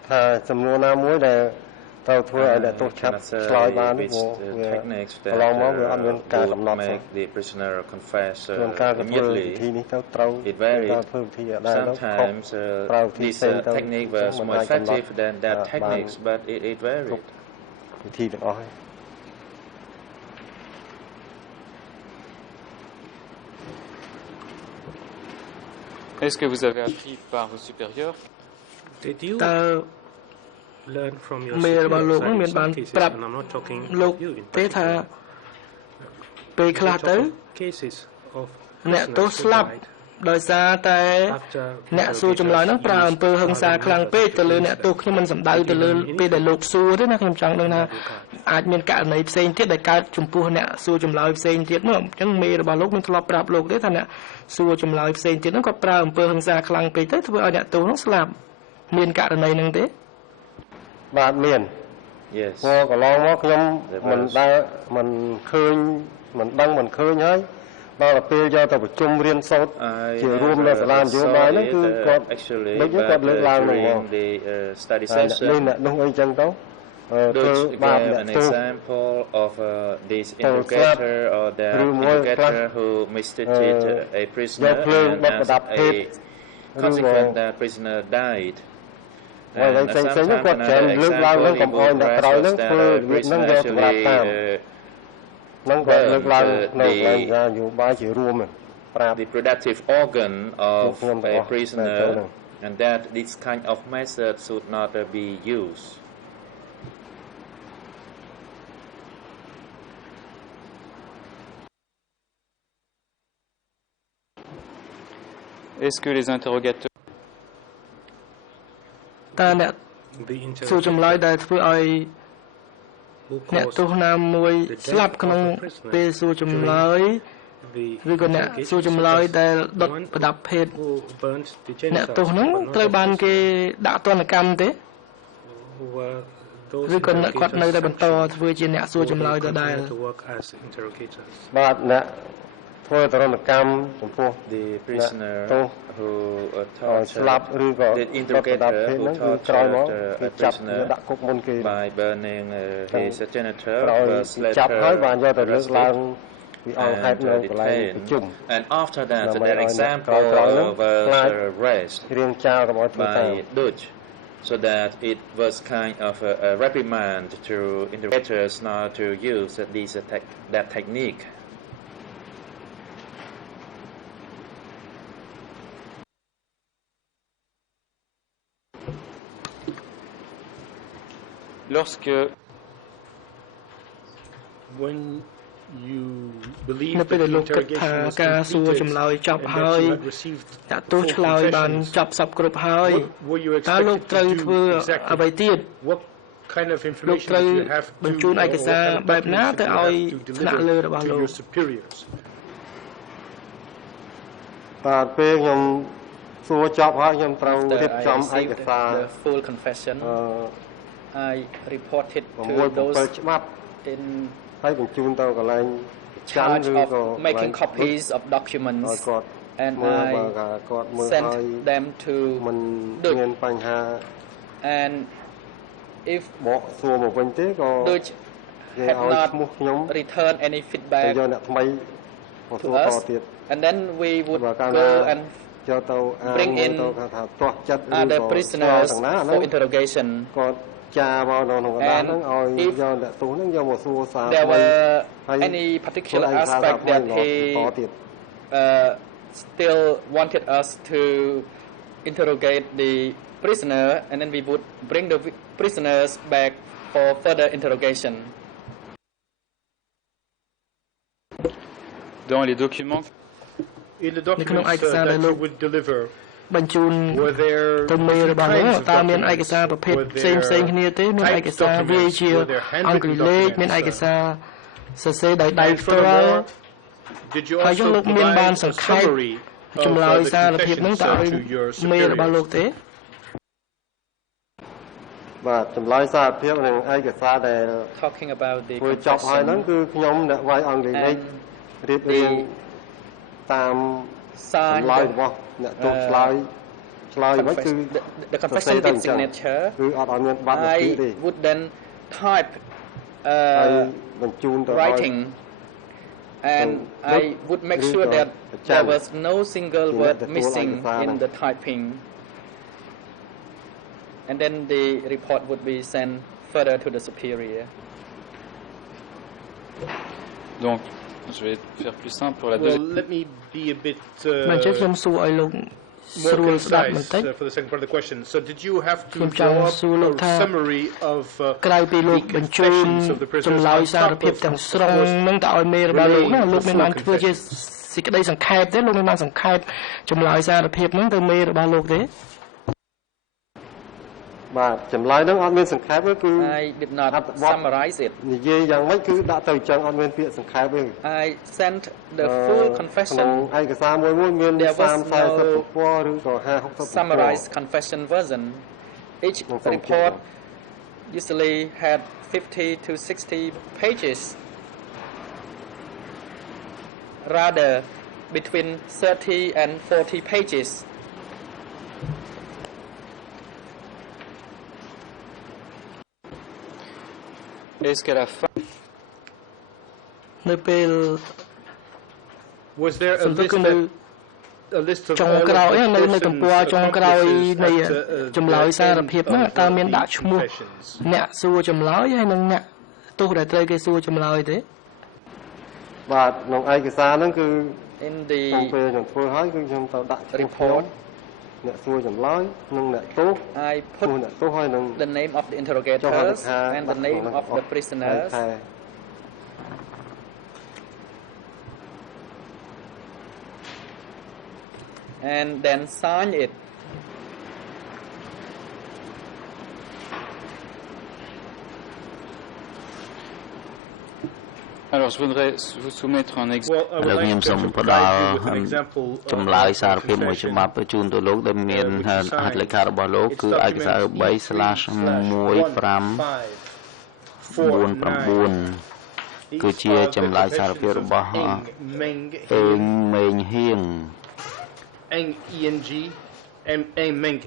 ថាសំណួរណាមួយដែលត្រូវធ្វើឲ្យអ្នកទោសឆាប់ឆ្លើយបានទេព្រោះវាកន្លងមកវាអត់មានការកំណត់ make the prisoner confess ការធ្វើ immediately. វិធីនេះទៅត្រូវ It varied. ធ្វើវិធីដែរទៅ Sometimes this technique was more effective than that techniques, but it varied. វិធីទាំងអស់ហើយ Est-ce que vous avez appris par vos supérieurs Did you តើ learn from your មេរបស់លោក superiors? មាន In បាន some cases, ប្រាប់ and I'm not talking លោក of you in ទេថា particular. ពេលខ្លះ We ទៅ talk of cases of អ្នកទោស prisoners ស្លាប់ who died ដោយសារតែ after អ្នកសួរចម្លើយហ្នឹងប្រើអំពើហិង្សាខ្លាំងពេកទៅលើអ្នកទោសខ្ញុំមិនសំដៅទៅលើពេលដែលលោកសួរទេណាខ្ញុំចង់ដឹងថាអាចមានករណីផ្សេងទៀតដែលកើតចំពោះអ្នកសួរចម្លើយផ្សេងទៀតនោះអញ្ចឹងមេរបស់លោកមានធ្លាប់ប្រាប់លោកទេថាអ្នកសួរចម្លើយផ្សេងទៀតហ្នឹងគាត់ប្រើអំពើហិង្សាខ្លាំងពេកទៅធ្វើឲ្យអ្នកទោសហ្នឹងស្លាប់មានករណីហ្នឹងទេ បាទមាន Yes. ព្រោះកន្លងមកខ្ញុំមិនដែលមិនឃើញមិនដឹងមិនឃើញហើយដល់ពេលយកទៅប្រជុំរៀនសូត្រជារួមនៅសាលានយោបាយហ្នឹងគឺគាត់ដូចគាត់លើកឡើងហ្នឹងបង study នេះ session នោះអីចឹងទៅធ្វើបាប an example of this interrogator or the interrogator who mistreated a prisoner and as a consequence that prisoner died. And sometimes another example he will stress was that prisoner actually នឹងគាត់លើកឡើងនៅសាលាយោបាយជារួមប្រាប់ the productive organ of a prisoner and that this kind of method should not be used. Est-ce que les interrogateurs តើអ្នក the សួរចម្លើយ interrogator ដែលធ្វើឲ្យ who អ្នក caused ទោសណាមួយ the ស្លាប់ death ក្នុង of the prisoner ពេលសួរចម្លើយ the ឬក៏អ្នកសួរចម្លើយ interrogation, ដែលដុត the one ប្រដាប់ភេទ who burnt the អ្នក genitals ទោសហ្នឹង of another ត្រូវបានគេ prisoner, ដាក់ទណ្ឌកម្មទេ were those ឬក៏អ្នកគាត់នៅតែបន្ត interrogators ធ្វើជាអ្នកសួរ who ចម្លើយដដែល continue to work as interrogators. បាទអ្នកធ្វើទរណកម្មចំពោះ The prisoner ទោស who ស្លាប់ tortured ឬក៏ the ប្រដាប់ interrogator ភេទ who ហ្នឹងគឺក្រោយមក tortured គេ a ចាប់ prisoner ដាក់គុកមុនគេ by burning his genital ក្រោយ was ចាប់ហើយបានយកទៅ later លើកឡើង arrested ពីអង្គហេតុនៅកន្លែងប្រជុំ and after that ដើម្បី their ឲ្យអ្នក example ក្រោយៗហ្នឹង was raised រៀងចោលកុំឲ្យធ្វើតាម by Dutch, so that it was kind of a reprimand to interrogators not to use that technique. lorsque When you believe នៅ that ពេល the ដែលលោកគិតថា interrogation was ការសួរ completed ចម្លើយចប់ and ហើយ that you had received អ្នកទោស full ឆ្លើយបាន confessions, ចប់សពគ្រប់ហើយ what were you តើលោក expected ត្រូវ to ធ្វើ do អ្វី exactly? ទៀត What kind of លោក information ត្រូវ did you have to បញ្ជូនឯក or សារ what kind of បែបណា documents ទៅ did you ឲ្យ have to ថ្នាក់ deliver លើរបស់ to លោក your superiors? បាទពេលខ្ញុំសួរចប់ហើយខ្ញុំត្រូវ After រៀប I ចំឯក received សារ the full confession, អឺ I reported 6 to 7 those ច្បាប់ in ហើយបញ្ជូនទៅកន្លែងចាំ charge ឬ of ក៏ making ឲ្យ copies of ឲ្យ documents, គាត់ and មើលបើ I គាត់មើល sent ហើយ them to មិន Dutch. មានបញ្ហា and if បកសួរមកវិញទេក៏ Dutch គេ had ឲ្យ not ឈ្មោះខ្ញុំ returned any ទៅ feedback យកអ្នកថ្មីមកសួ to រត us, ទៀត and then we would បើកាលណា go and យកទៅអាន bring មើល in ទៅថាទាស់ចិត្តឬ other ក៏ prisoners ទាំងណាអា for ហ្នឹង interrogation. គាត់ចាមកនៅក្នុងកណ្ដាល And ហ្នឹងឲ្យ if យកអ្នកទោសហ្នឹងយកមកសួរសារ There ថ្មី were ហើយ any particular ធ្វើឯកសារ aspect ថ្មី that បន្ត he ទៀត still wanted us to interrogate the prisoner, and then we would bring the prisoners back for further interrogation. dans les documents In the នៅក្នុងឯ documents កសារដែល that លោ you ក would deliver, បញ្ជូន were there ទៅមេរ different របស់លោក kinds of តើមានឯក documents? សារប្រភេទ Were ផ្សេងផ្សេង there គ្នាទេមានឯក typed សារវា documents? ជា Were there អង់គ្លេស handwritten លេខ documents? មានឯកសារសរសេរដោយដៃ And ផ្ទាល់ furthermore, did you ហើយយើង also លោកមានបាន provide ស a ង្ខេប summary of ចម្លើយ the សារភាពហ្នឹង confessions តើឲ្យ to your មេរបស់លោក superiors? ទេ បាទចម្លើយសារភាពនិងឯកសារដែល Talking about the ធ្វើចប់ហើយហ្នឹង confession គឺខ្ញុំអ្នកវាយអង់គ្លេសលេខ and រៀបរៀងតាម signed ចម្លើយរបស់អ្នកទោសឆ្លើយមិនគឺ the confession Say that with signature. គឺអត់ឲ្យមានបាត់វិភាគទេ I would then type ហើយបញ្ជូនទៅឲ្យ writing, and I would make sure that there was no single word missing in the typing, and then the report would be sent further to the superior. donc je vais faire plus simple pour la Well, deuxième let me be a bit មិនចឹងខ្ញុំសួរឲ្យលោកស្រួ more លស្ដាប់បន្ concise តិច for the second part of the question. So, did you have toខ្ញុំចង់ draw up សួរលោកថា a summary of ក្រៅពីលោក the បញ្ជូន confessions of the prisoners ចម្លើយ on សារ top ភាព of, ទាំង of ស្រុង course, នឹងទៅឲ្យមេរបស់លោកណា relaying លោក the មាន full បានធ្វើជា confession? សេចក្តីសង្ខេបទេលោកមានបានសង្ខេបចម្លើយសារភាពហ្នឹងទៅមេរបស់លោកទេ បាទចម្លើយហ្នឹងអត់មានសង្ខេបទេគឺ I did not summarize it. និយាយយ៉ាងម៉េចគឺដាក់ទៅអញ្ចឹងអត់មានពាក្យសង្ខេបទេ I sent the full ក្នុង confession, ឯកសារមួយមាន There was 30 40 ទំព័រឬក៏50 60ទំព័រ summarized confession version. Each report usually had 50 to 60 pages, rather between 30 and 40 pages. est-ce qu'à la fin នៅពេល Was there a សំទោស list គឺនៅ a list of ចុង all ក្រោយ of the នៅទំព័រ person's ចុងក្រោយ accomplices នៃ at, ចម្លើយ the សារ end ភាពហ្នឹង of តើមានដាក់ the ឈ្មោះ confessions? អ្នកសួរចម្លើយហើយនិងអ្នកទោសដែលត្រូវគេសួរចម្លើយទេ បាទក្នុងឯកសារហ្នឹងគឺ In ក្នុងពេល the ខ្ញុំធ្វើហើយគឺខ្ញុំទៅដាក់ឈ្មោះខ្ញុំ report, អ្នកសួរចម្លើយនិងអ្នកទោស I ឈ្មោះ put អ្នកទោសហើយនឹង the name of the ចុះហត្ថ interrogators ថា and បា the ត់ name ក្នុង of the prisoners, ខែ and and then sign it. Alors, je voudrais vous soumettre un exemple. ឥឡូវខ្ញុំសូមផ្ដល់ចម្លើយសារភាពមួយច្បាប់ជូនទៅលោកដែលមានហត្ថលេខារបស់លោកគឺឯកសារ 3/1549 គឺជាចម្លើយសារភាពរបស់អេងមេងហៀង ENG MENG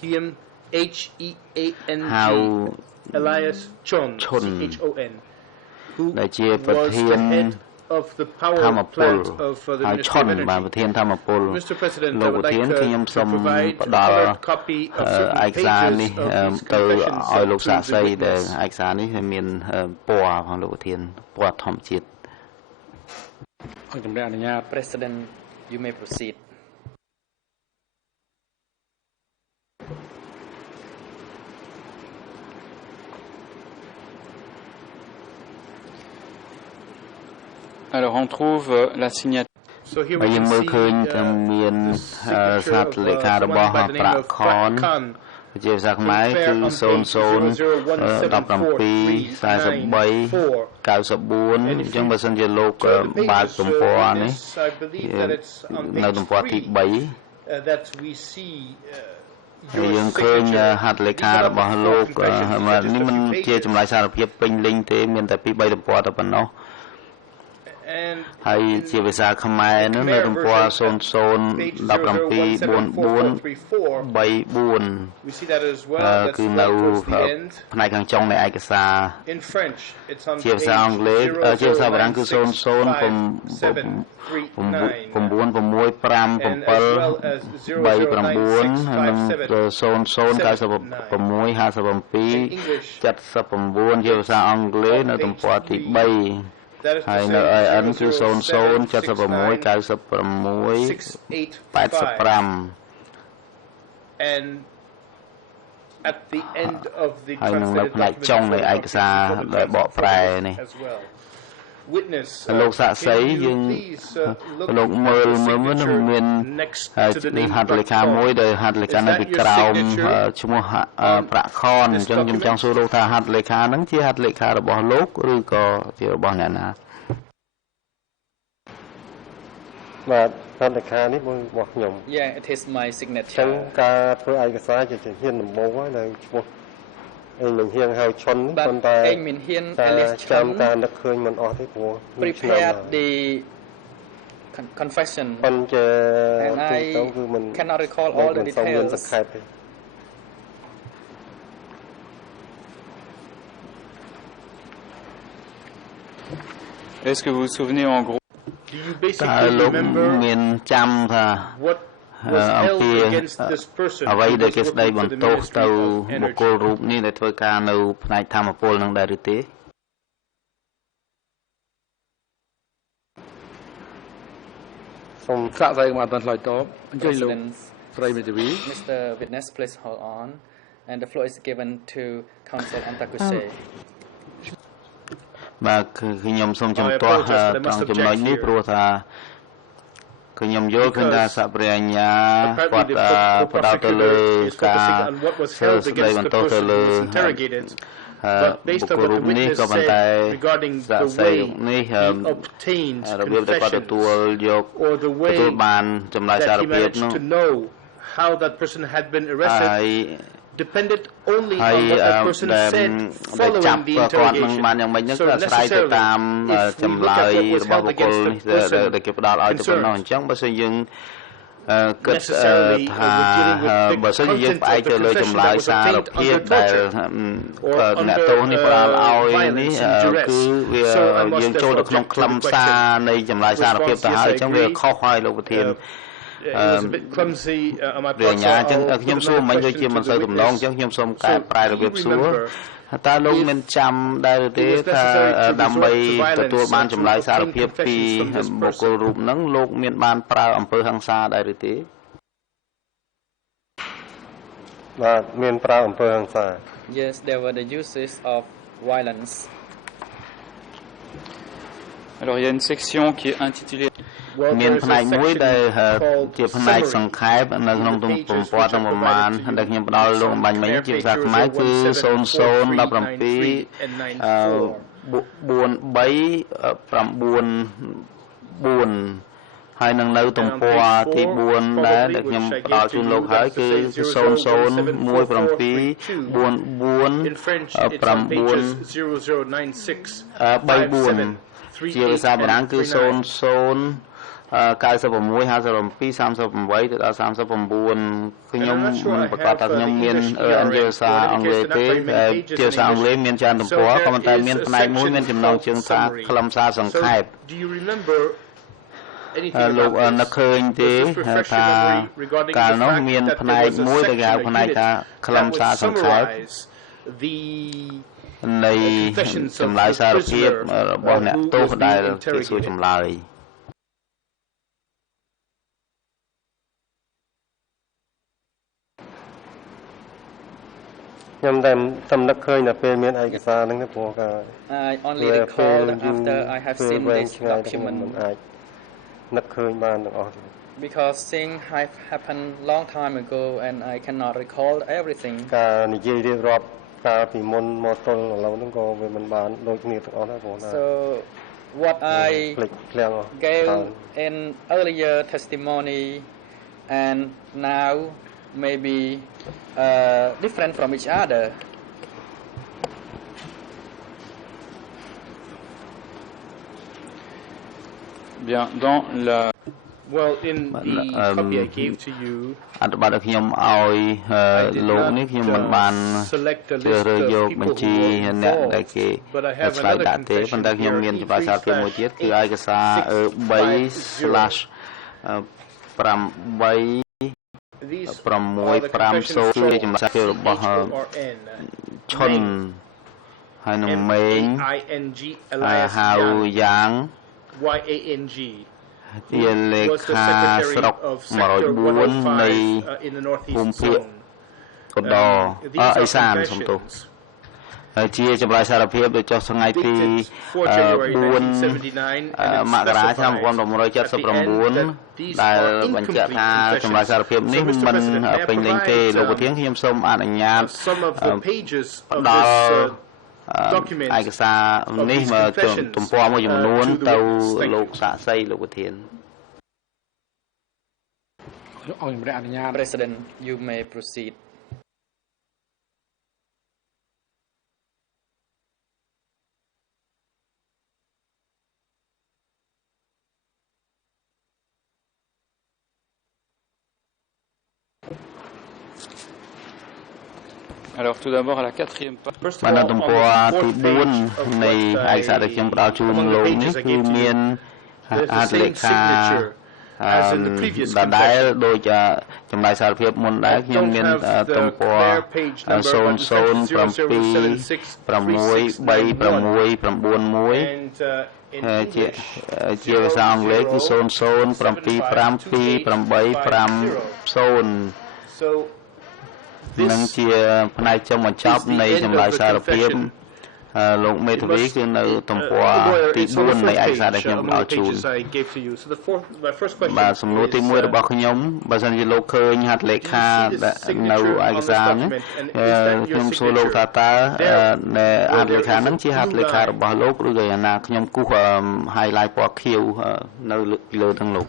him HEANG Elias Chon CHON ដែលជាប្រធាន of the power plant of the Ministry of Energy បានប្រធានធម្មពល Mr. President លោកប្រធានខ្ញុំសូមផ្ដល់ឯកសារនេះទៅឲ្យលោកសាកសីដែលឯកសារនេះមានពណ៌ផងលោកប្រធានពណ៌ធម្មជាតិ ជំរាបអនុញ្ញាត President, you may proceed. Alors, on trouve la signature. ហើយយើងមើលឃើញថាមានសារលេខារបស់ប្រាក់ខនជាភាសាខ្មែរគឺ00174394អញ្ចឹងបើសិនជាលោកបើកទំព័រនេះនៅទំព័រទី3យើងឃើញហត្ថលេខារបស់លោកនេះមិនជាចម្លើយសារភាពពេញលេញទេមានតែពី3ទំព័រតែប៉ុណ្ណោះហើយជាភាសាខ្មែរនោះនៅទំព័រ00174434គឺនៅផ្នែកខាងចុងនៃឯកសារជាភាសាអង់គ្លេសជាភាសាបារាំងគឺ00965739និង00965779ជាភាសាអង់គ្លេសនៅទំព័រទី3ហើយនៅ IN គឺ00769685 and at the end of the ហើយនៅផ្នែកចុងនៃឯកសារដែលបកប្រែនេះលោកសាក់សីយើងលោកមើលមានហត្ថលេខាមួយដែលហត្ថលេខានៅពីក្រោមឈ្មោះប្រាក់ខនអញ្ចឹងខ្ញុំចង់សួរលោកថាហត្ថលេខាហ្នឹងជាហត្ថលេខារបស់លោកឬក៏ជារបស់អ្នកណាបាទហត្ថលេខានេះរបស់ខ្ញុំ Yeah, it is my signature. ចឹងការធ្វើឯកសារជាជំហានដំបូងហើយនៅឈ្មោះមិនហៀងហៅឈុនប៉ុន្តែមិនហៀង Elias Chon ចាំការនឹកឃើញមិនអស់ទេព្រោះ prepared the confession ប៉ុន្តែទូទៅគឺមិន cannot recall all the details Est-ce que vous vous souvenez en gros តើលោកមានចាំថាអំពីអ្វីដែលគេស្ដីបន្ទោសទៅបុគ្គលរូបនេះដែលធ្វើការនៅផ្នែកធម្មពលនឹងដែរឬទេសូមសាកសីមកអត់ឆ្លើយតបអញ្ជើញលោកស្រីមេធាវី Mr. Witness, please hold on and the floor is given to counsel Antakushe បាទគឺខ្ញុំសូមជំទាស់ត្រង់ចំណុចនេះព្រោះថាខ្ញុំយល់ឃើញថាសព្រាញ្ញាគាត់ផ្ដោតទៅលើការស្ដីបន្ទោសទៅលើបុគ្គលរូបនេះក៏ប៉ុន្តែសាកសីនេះរបៀបដែលគាត់ទទួលបានចម្លើយសារភាពនោះ how that person had been arrested depended only on what that person said following the interrogation បានយ៉ាងម៉េចហ្នឹងគឺអាស្រ័យទៅតាមចម្លើយរបស់បុគ្គលនេះដែលគេផ្ដល់ឲ្យទៅប៉ុណ្ណោះអញ្ចឹងបើសិនយើងគិតថាបើសិនជាយើងផ្អែកទៅលើចម្លើយសារភាពដែលអ្នកទោសនេះផ្ដល់ឲ្យនេះគឺវាយើងចូលទៅក្នុងខ្លឹមសារនៃចម្លើយសារភាពទៅហើយអញ្ចឹងវាខុសហើយលោកប្រធានwas a bit clumsy on my part អញ្ចឹងខ្ញុំសួរមិនដូចជាមិនសូវទំនងអញ្ចឹងខ្ញុំសូមកែប្រែរបៀបសួរតើលោកមានចាំដែរទេថាដើម្បីទទួលបានចម្លើយសារភាពពីបុគ្គលរូបហ្នឹងលោកមានបានប្រើអំពើហិង្សាដែរឬទេបាទមានប្រើអំពើហិង្សា Yes, there were the uses of violence. Alors il y a une section qui est intitulée មានផ្នែកមួយដែលជាផ្នែកសង្ខេបនៅក្នុងទំព័រទាំងប្រមាណដែលខ្ញុំផ្ដល់លោកអំបញ្ញមិញជាភាសាខ្មែរគឺ00174394ហើយនឹងនៅទំព័រទី4ដែលខ្ញុំផ្ដល់ជូនលោកហើយគឺ00174934ជាភាសាបារាំងគឺ00965238ទៅដល់39ខ្ញុំប្រកាសថាខ្ញុំមានភាសាអង់គ្លេសទេជាភាសាអង់គ្លេសមានច្រើនទំព័រក៏ប៉ុន្តែមានផ្នែកមួយមានចំណងជើងថាខ្លឹមសារសង្ខេបលោកនឹកឃើញទេថាកាលនោះមានផ្នែកមួយដែលគេហៅផ្នែកថាខ្លឹមសារសង្ខេបនៃចម្លើយសារភាពរបស់អ្នកទោសដែលគេសួរចម្លើយខ្ញុំតែសំនឹកឃើញតែពេលមានឯកសារហ្នឹងទេព្រោះក៏ I only recall after I have seen this document អាចនឹកឃើញបានទាំងអស់ because things have happened long time ago and I cannot recall everything ការនិយាយរៀបរាប់កាលពីមុនមកទល់ឥឡូវហ្នឹងក៏វាមិនបានដូចគ្នាទាំងអស់ដែរបង So what I gave in earlier testimony and now maybe different from each other. Bien, dans la Well, in the copy I gave to you, អត្ថបទដែលខ្ញុំឲ្យលោកនេះខ្ញុំមិនបានជ្រើសរើសយកបញ្ជីអ្នកដែលគេឆ្លើយដាក់ទេប៉ុន្តែខ្ញុំមានចម្លើយសារភាពមួយទៀតគឺឯកសារ 3/8 650 ជាចម្លើយសារភាពរបស់ឈុនហើយនឹងមេងហៅយ៉ាងYANG ជាលេខាស្រុក104នៃភូមិភាគកណ្ដោអេសានសំទោសហើយជាចម្លើយសារភាពដែលចុះថ្ងៃទី4មករាឆ្នាំ1979ដែលបញ្ជាក់ថាចម្លើយសារភាពនេះមិនពេញលេញទេលោកប្រធានខ្ញុំសូមអនុញ្ញាតផ្ដល់ឯកសារនេះមកទំព័រមួយចំនួនទៅលោកសាក្សីលោកប្រធាន President, you may proceed. Alors tout d'abord à la 4e page. បាននៅទំព័រទី4នៃឯកសារដែលខ្ញុំផ្ដល់ជូនលោកនេះគឺមានអត្ថលេខាដែលដូចចម្លើយសារភាពមុនដែរខ្ញុំមានទំព័រ00763691ជាភាសាអង់គ្លេសគឺ00752550នឹងជាផ្នែកចុងបញ្ចប់នៃចម្លើយសារភាពលោកមេធាវីគឺនៅទំព័រទី4នៃឯកសារដែលខ្ញុំផ្ដល់ជូនបាទសំណួរទី1របស់ខ្ញុំបើសិនជាលោកឃើញហត្ថលេខានៅឯកសារនេះខ្ញុំសួរលោកថាតើហត្ថលេខាហ្នឹងជាហត្ថលេខារបស់លោកឬក៏យ៉ាងណាខ្ញុំគូស highlight ពណ៌ខៀវនៅលើទាំងលោក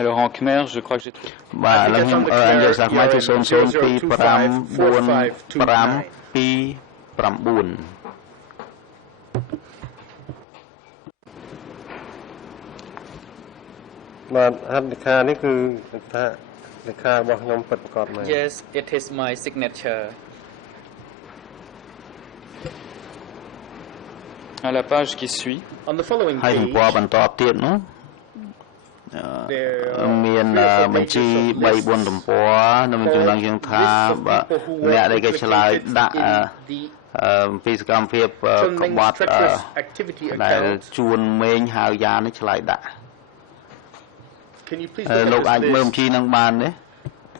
Alors en Khmer, je crois que j'ai trouvé. Bah, là, anh giờ sạc máy từ son son pi pram buôn pram pi pram buôn. Mà hát lịch kha này cứ ta lịch kha bao nhóm bật cọp này. Yes, it is my signature. À la page qui suit. On the following page. Hay qua bản tọa tiện nó. មានបញ្ជី 3-4 ទំព័រនៅមានចំណងជើងថាអ្នកដែលគេឆ្លើយដាក់ពីសកម្មភាពក្បត់ដែលជួនមេងហៅយ៉ានេះឆ្លើយដាក់លោកអាចមើលបញ្ជីនឹងបានទេ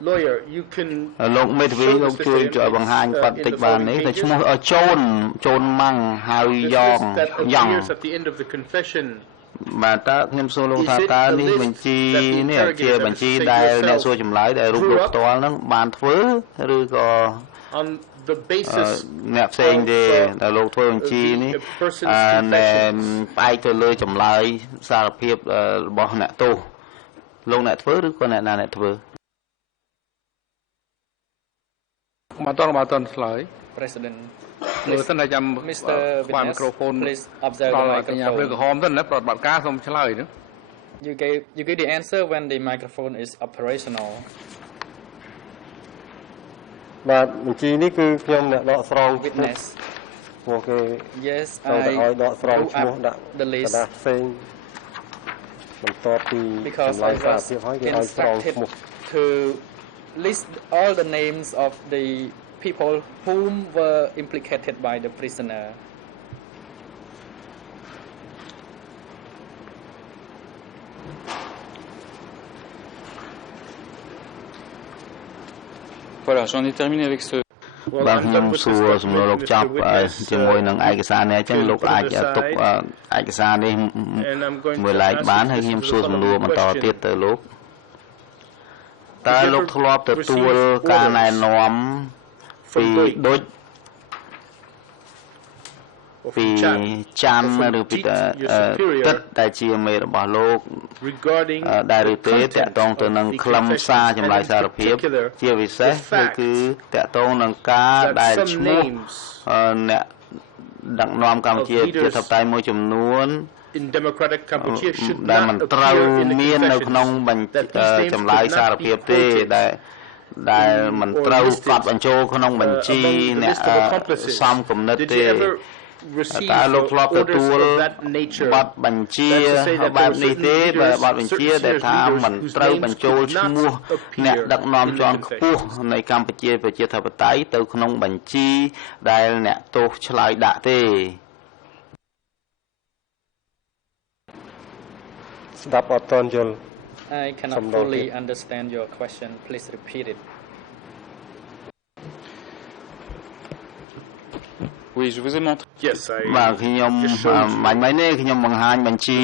lawyer, you can លោកមេធាវីលោកជួយបង្ហាញគាត់បន្តិចបាននេះតែឈ្មោះចូលម៉ាំងហើយយ៉ង at the end of the confession បាទតើខ្ញុំសួរលោកថាតើនេះបញ្ជីនេះជាបញ្ជីដែលអ្នកសួរចម្លើយដែលរូបលោកផ្ទាល់ហ្នឹងបានធ្វើឬក៏ on the basis អ្នកផ្សេងទេដែលលោកធ្វើបញ្ជីនេះដែលផ្អែកទៅលើចម្លើយសារភាពរបស់អ្នកទោសលោកអ្នកធ្វើឬក៏អ្នកណាអ្នកធ្វើមកតន់ឆ្លើយ President លើសិនតែចាំ Mr. បាន Witness មីក្រូហ្វូន please observe the កញ្ញាព្រឹកក្រហមទៅណាប្រតិបត្តិការសូមឆ្លើយណា You gave the answer when the microphone is operational បាទបញ្ជីនេះគឺខ្ញុំអ្នកដកស្រង់ Witness មកគេ Yes ឲ្យ I ដកស្រង់ឈ្មោះដាក់ the list កណ្ដាស់ផ្សេងបន្ទាប់ពី because ចម្លើ I យសារ was ភាពហើយគេឲ្យស្រង់ឈ្ instructed មោះ to list all the names of the people whom were implicated by the prisoner. Voilà, j'en ai terminé avec ce. បាទខ្ញុំសួរសំណួរលោកចប់ជាមួយនឹងឯកសារនេះអញ្ចឹងលោកអាចទុកឯកសារនេះមួយឡែកបានហើយខ្ញុំសួរសំណួរបន្តទៀតទៅលោកតើលោកធ្លាប់ទទួលការណែនាំពីដូចពីចាំឬពីទឹកដែលជាមេរបស់លោកដែលឬទេតកតងទៅនឹងខ្លឹមសារចម្លើយសារភាពជាពិសេសគឺតកតងនឹងការដែលឈ្មោះអ្នកដឹកនាំកម្ពុជាជាធិបតេយ្យមួយចំនួនin democratic Cambodia should ដែលមិនត្រូវមាននៅក្នុងចម្លើយសារភាពទេដែលមិនត្រូវកត់បញ្ចូលក្នុងបញ្ជីអ្នកសំគំនិតទេតើលោកធ្លាប់ទទួលបទបញ្ជាបែបនេះទេបទបញ្ជាដែលថាមិនត្រូវបញ្ចូលឈ្មោះអ្នកដឹកនាំជាន់ខ្ពស់នៃកម្ពុជាប្រជាធិបតេយ្យទៅក្នុងបញ្ជីដែលអ្នកទោសឆ្លើយដាក់ទេស្ដាប់អត់ទាន់យល់ I cannot fully understand your question. Please repeat it. Oui, je vous ai montré. Yes, I បាទខ្ញុំមិននេះខ្ញុំបង្ហាញបញ្ជី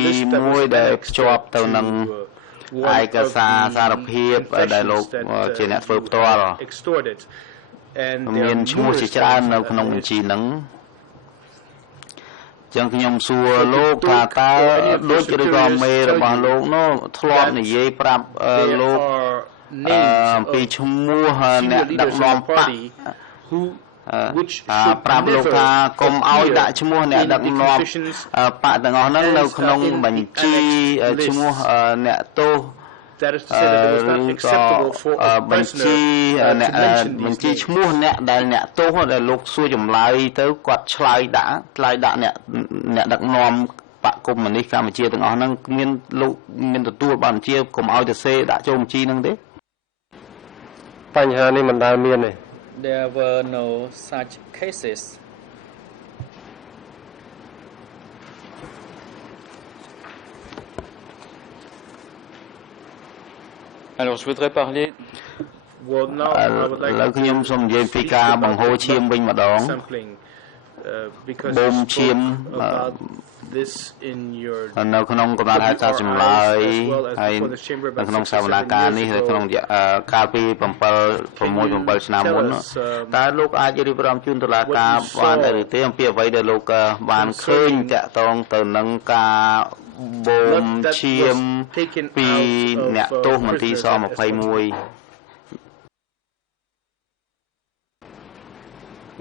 មួយដែលភ្ជាប់ទៅនឹងឯកសារសារភាពដែលលោកជាអ្នកធ្វើផ្ទាល់មានឈ្មោះជាច្រើននៅក្នុងបញ្ជីហ្នឹងចឹងខ្ញុំសួរលោកថាតើដូចឬក៏មេរបស់លោកនោះធ្លាប់និយាយប្រាប់លោកអំពីឈ្មោះអ្នកដឹកនាំបកប្រាប់លោកថាកុំឲ្យដាក់ឈ្មោះអ្នកដឹកនាំបកទាំងអស់ហ្នឹងនៅក្នុងបញ្ជីឈ្មោះអ្នកទោសបញ្ជីឈ្មោះអ្នកដែលអ្នកទោសដែលលោកសួរចម្លើយទៅគាត់ឆ្លើយដាក់អ្នកដឹកនាំបកកុម្មុយនីសកម្ពុជាទាំងអស់ហ្នឹងមានលោកមានទទួលបានបញ្ជាកុំឲ្យទៅសេដាក់ចូលបញ្ជីហ្នឹងទេបញ្ហានេះមិនដែលមានទេThere were no such cases. Alors, je voudrais parler. Well, now I would like to ខ្ញុំសូមនិយាយពីការបង្ហូរឈាមវិញម្ដង because បូមឈាម this in your នៅក្នុងកំណត់ហេតុការចម្លើយហើយនៅក្នុងសវនាការនេះនៅក្នុងកាលពី6-7ឆ្នាំមុនតើលោកអាចរៀបចំជូនតុលាការបានឬទេអំពីអ្វីដែលលោកបានឃើញតាក់ទងទៅនឹងការបូមឈាមពីអ្នកទោសមន្ទីរស-21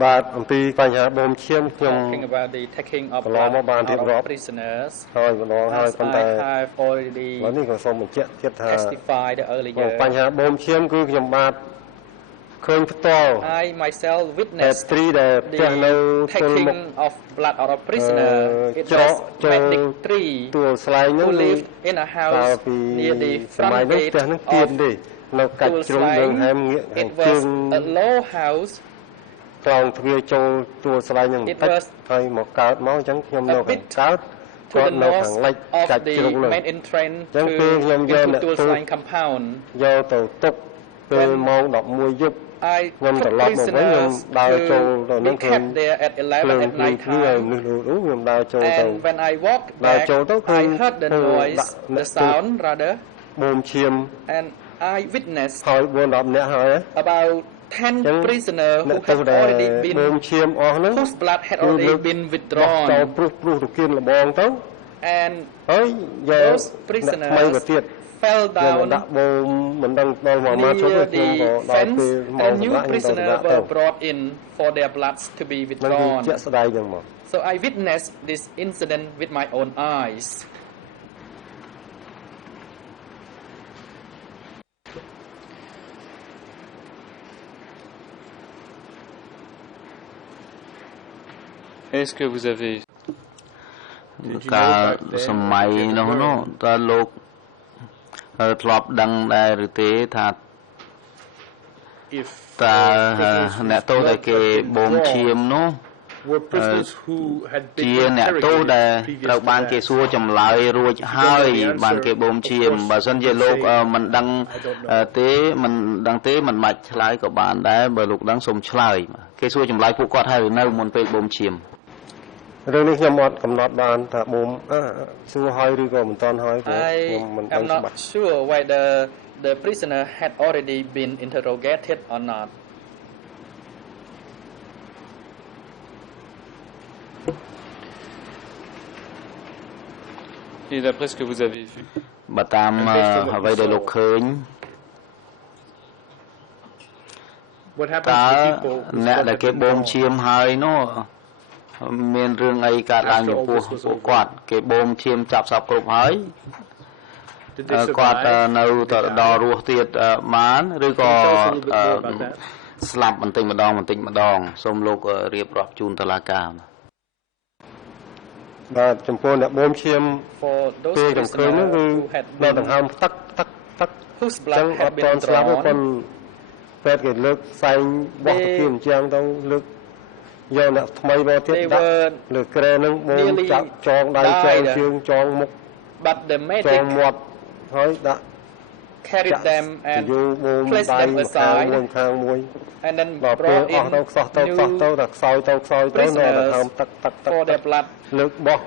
បាទអំពីបញ្ហាបូមឈាមខ្ញុំ talking about the taking of ឡងមកបានរៀបរាប់ prisoners ហើយម្ដងហើយប៉ុន្តែ I've already នេះក៏សូមបញ្ជាក់ទៀតថា testified earlier បញ្ហាបូមឈាមគឺខ្ញុំបាទឃើញផ្ទាល់ I myself witnessed ត្រីដែលផ្ទះនៅទល់មុខ taking of blood out of prisoner it was medic 3 ទួលស្លែងនោះ who lived in a house near the សម័យ front នោះ gate ផ្ទះនោះទៀនទេនៅកាច់ជ្រុងដងហែមងាក it was a low house ត្រង់ទ្វារចូលទួលស្លែងនឹងបន្តិចហើយមកកើតមកអញ្ចឹងខ្ញុំនៅខាងកើតគាត់នៅខាងលិចកាច់ជ្រុងនោះអញ្ចឹងពេលខ្ញុំយកអ្នកទោស compound យកទៅទុក ពេលម៉ោង 11 យប់ ខ្ញុំត្រឡប់មកវិញខ្ញុំដើរចូលទៅនឹងឃើញ there at 11 at night time ខ្ញុំដើរចូលទៅ and when I walked back I heard the noise the sound rather បូមឈាម and I witnessed ហើយ 4-10 នាក់ហើយ about 10 prisoners who had already been បូមឈាមអស់ហ្នឹង whose blood had already been withdrawn ចូលព្រុសទៅគៀនលបងទៅ and ហើយយក those prisoners ថ្មីទៅទៀត fell down ដាក់បូមមិនដឹងដល់មកមកជុំខ្ញុំក៏ដល់ពេលមក and new prisoners were brought in for their bloods to be withdrawn ជាក់ស្ដែងចឹងមក so I witnessed this incident with my own eyes Est-ce que vous avez កាលសម័យនោះតើលោកធ្លាប់ដឹងដែរឬទេថាតើអ្នកទោសដែលគេបូមឈាមនោះជាអ្នកទោសដែលត្រូវបានគេសួរចម្លើយរួចហើយបានគេបូមឈាមបើសិនជាលោកមិនដឹងទេមិនដឹងទេមិនបាច់ឆ្លើយក៏បានដែរបើលោកដឹងសូមឆ្លើយគេសួរចម្លើយពួកគាត់ហើយនៅមុនពេលបូមឈាមរឿងនេះខ្ញុំអត់កំណត់បានថាបូមសួរហើយឬក៏មិនទាន់ហើយខ្ញុំមិនដឹងច្បាស់ I'm not sure whether the prisoner had already been interrogated or not Et d'après ce que vous avez vu បើតាមអ្វីដែលលោកឃើញតើអ្នកដែលគេបូមឈាមហើយនោះមានរឿងអីកើតឡើងចំពោះពួកគាត់គេបូមឈាមចាប់សពគ្រប់ហើយគាត់នៅដល់រស់ទៀតបានឬក៏ស្លាប់បន្តិចម្ដងសូមលោករៀបរាប់ជូនតុលាការបាទចំពោះអ្នកបូមឈាមពេលចំឃើញនោះគឺនៅដង្ហើមទឹកចឹងអត់ទាន់ស្លាប់ទេប៉ុន្តែពេទ្យគេលើកផ្សែងបោះទៅគៀនជាងទៅលើកយកអ្នកថ្មីមកទៀតដាក់លើក្រែនឹងបូមចាប់ចងដៃចងជើងចងមុខ but the ច medic ងមាត់ហើយដាក់ carried them and យូបូម placed ដៃ them ខាង aside មួយខាងមួយ and then ដល់ពេល brought អស់ទៅ in ខ្សោះទៅតែខ្សោយទៅនៅដង្ហើមទឹក for their blood លើកបោះ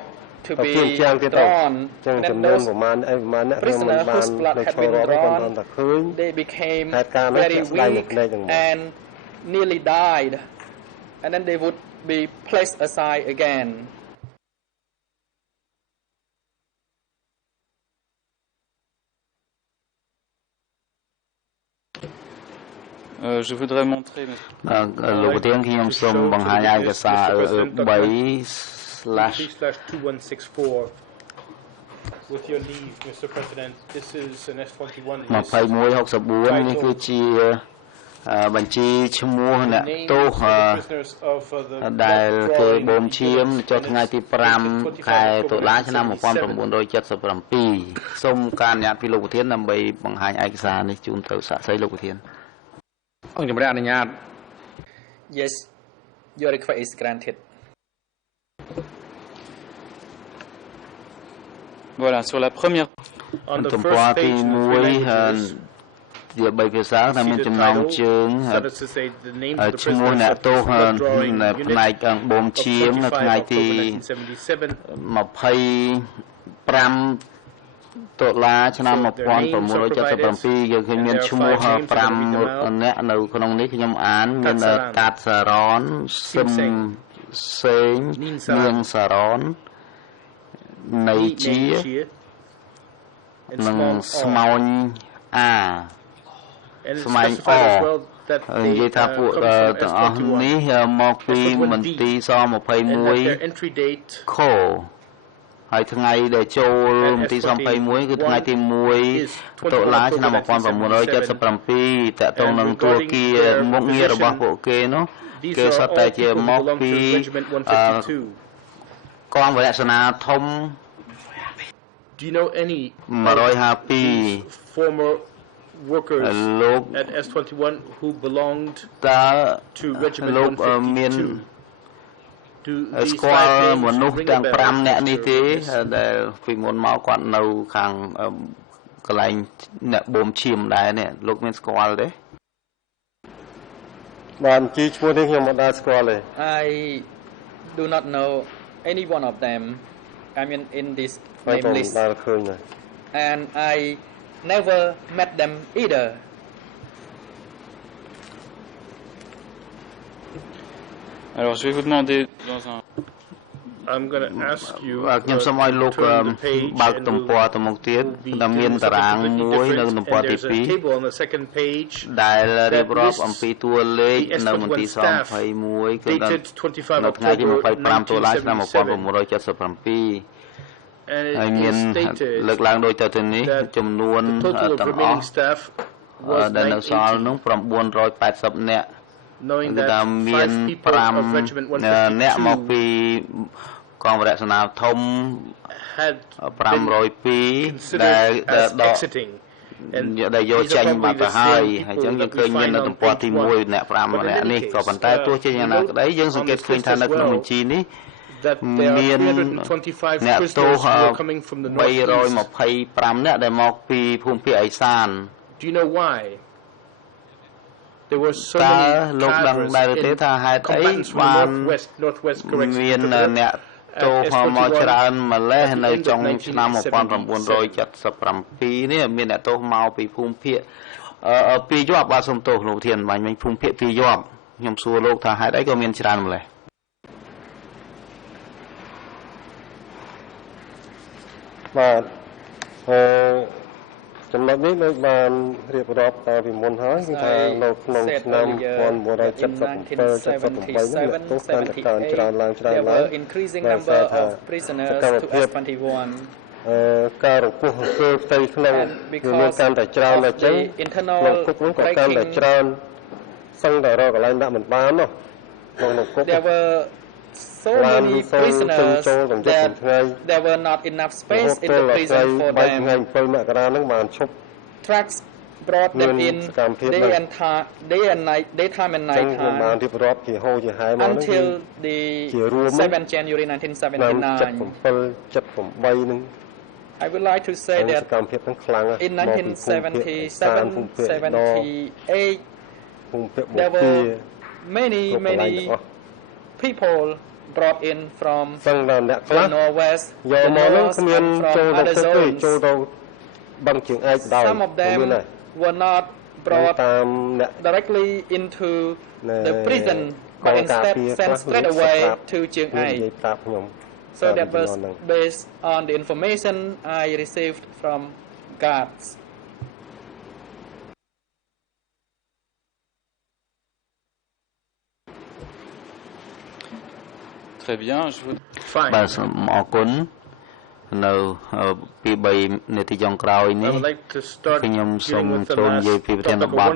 to be ជាងទៀតទៅ drawn ចឹង and ចំ then នួន those ប្រមាណអីប្រមាណអ្នកខ្ញុំមិន prisoners បាន whose blood នៅ had ឆ្លង been រកគាត់ drawn តែឃើញ they became ហេតុការណ៍នេះ very ស្ដាយនៅ weak ភ្នែកទាំង and nearly died and then they would be placed aside again je voudrais montrer លោកប្រធានខ្ញុំសូមបង្ហាញឯកសារ 3/2164 With your leave, Mr. President, this is an S21. 2164 នេះគឺជាបញ្ជីឈ្មោះអ្នកទោសដែលគេបូមឈាមចុះថ្ងៃទី5ខែតុលាឆ្នាំ1977សូមការអនុញ្ញាតពីលោកប្រធានដើម្បីបង្ហាញឯកសារនេះជូនទៅសាក្សីលោកប្រធានអង្គជំរះអនុញ្ញាត Yes, your request is granted. Voilà, sur la première ទំព័រទី1ជា3ភាសាតែមានចំណងជើងឈ្មោះអ្នកទោសផ្នែកបូមឈាមនៅថ្ងៃទី25តុលាឆ្នាំ1977យើងឃើញមានឈ្មោះ5នាក់នៅក្នុងនេះខ្ញុំអានមានកាតសារ៉នសឹមសេងនាងសារ៉ននៃជានិងស្មោញអាស្មៃអនិយាយថាពួកទាំងអស់នេះមកពីមន្ទីរស21ខហើយថ្ងៃដែលចូលមន្ទីរស21គឺថ្ងៃទី1តុលាឆ្នាំ1977តកតងនឹងទួគាមុខងាររបស់ពួកគេនោះគេសុទ្ធតែជាមកពីកងវរៈសេនាធំ Do you know any 152 former workers at S21 who belonged to Regiment មានស្គាល់មនុស្សទាំង5នាក់នេះទេដែលពីមុនមកគាត់នៅខាងកន្លែងអ្នកបូមឈាមដែរនេះលោកមានស្គាល់ទេ I do not know any one of them. I mean in this name list. And I never met them either. Alors, je vais vous demander dans un... I'm going to ask you ខ្ញុំសូមឲ្យលោកបើកទំព័រទៅមុខទៀតដែលមានតារាងមួយនៅទំព័រទី2ដែលរៀបរាប់អំពីតួលេខនៅមន្ទីរស-21គឺនៅថ្ងៃទី$25ឆ្នាំ1977ហើយមានលើកឡើងដូចទៅនេះចំនួនទាំងអស់ដែលនៅសល់នោះ980នាក់គឺថាមាន5អ្នកមកពីកងវរៈសេនាធំ502ដែលយកចេញបាត់ទៅហើយអញ្ចឹងយើងឃើញមាននៅទំព័រទី1អ្នក5ម្នាក់នេះក៏ប៉ុន្តែទោះជាយ៉ាងណាក្តីយើងសង្កេតឃើញថានៅក្នុងបញ្ជីនេះមានអ្នកទោស325អ្នកដែលមកពីភូមិភាគឦសាន Do you know why? There were so តើ many លោកដឹងដែរទេថាហេតុអីបានមានអ្នកទោសមកច្រើនម្លេះនៅចុងឆ្នាំ1977នេះមានអ្នកទោសមកពីភូមិភាគពីយប់បាទសូមទោសលោកធានបាញ់មិញភូមិភាគពីយប់ខ្ញុំសួរលោកថាហេតុអីក៏មានច្រើនម្លេះបាទចំណុចនេះដូចបានរៀបរាប់តាំងពីមុនហើយគឺថានៅក្នុងឆ្នាំ1977 អ្នកទោសកាន់តែកើនច្រើនឡើងច្រើនឡើង increasing number of prisoners to S21 ការរង្គោះអំពើផ្ទៃក្នុងមានកាន់តែច្រើនដល់ចឹងក្នុងគុកនោះក៏កាន់តែច្រើនសឹងតែរកកន្លែងដាក់មិនបាននោះក្នុងគុក There were so many prisoners that there were not enough space in the prison for them. Trucks brought them in daytime and nighttime until the 7th January 1979. I would like to say that in 1977-78 there were many people brought in from the northwest, the north, and from other zones. Some of them were not brought directly into the prison, but instead sent straight away to Chiang Mai. So that was based on the information I received from guards. Très bien, je vous... បាទសូមអរគុណនៅពី3នាទីចុងក្រោយនេះខ្ញុំសូមចូលនិយាយពីប្រធានបទ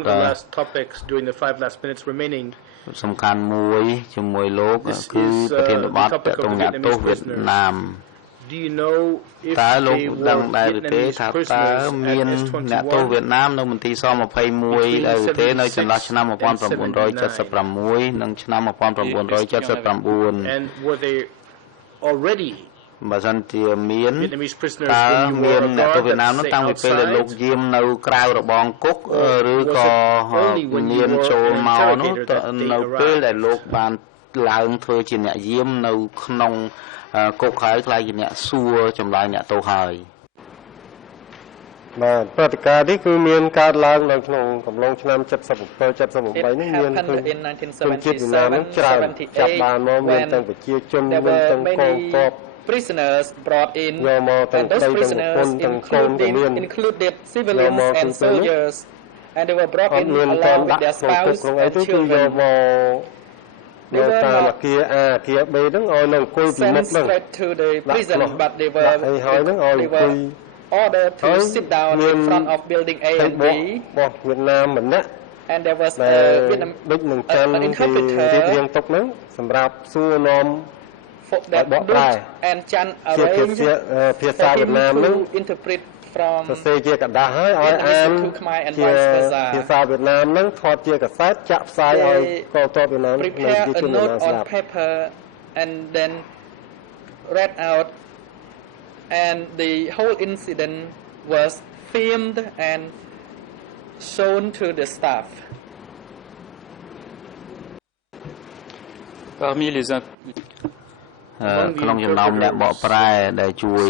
សំខាន់មួយជាមួយលោកគឺប្រធានបទទាក់ទងអ្នកទោសវៀតណាមតើលោកដឹងដែរឬទេថាតើមានអ្នកទោសវៀតណាមនៅមន្ទីរស-21ដែរឬទេនៅចន្លោះឆ្នាំ1976និងឆ្នាំ1979បើសិនជាមានតើមានអ្នកទោសវៀតណាមនោះតាំងពីពេលដែលលោកយាមនៅក្រៅរបងគុកឬក៏មានចូលមកនោះនៅពេលដែលលោកបានឡើងធ្វើជាអ្នកយាមនៅក្នុងគុកហើយខ្លាយជាអ្នកសួរចម្លើយអ្នកទោសហើយបាទព្រឹត្តិការណ៍នេះគឺមានកើតឡើងនៅក្នុងកំឡុងឆ្នាំ77 78នេះមានជនជាតិវៀតណាមច្រើនចាប់បានមកមានទាំងប្រជាជនមានទាំងកងទ័ព prisoners brought in and those prisoners included civilians and soldiers and they were brought in along with their spouse and children. They were not sent straight to the prison, but they were ordered to sit down in front of building A and B. And there was an interpreter that Dut and Chan arranged for him to interpret from Vietnamese to Khmer and vice versa. They prepare a note on paper and then read out, and the whole incident was filmed and shown to the staff. Parmi les ក្នុងចំណោមអ្នកបកប្រែដែលជួយ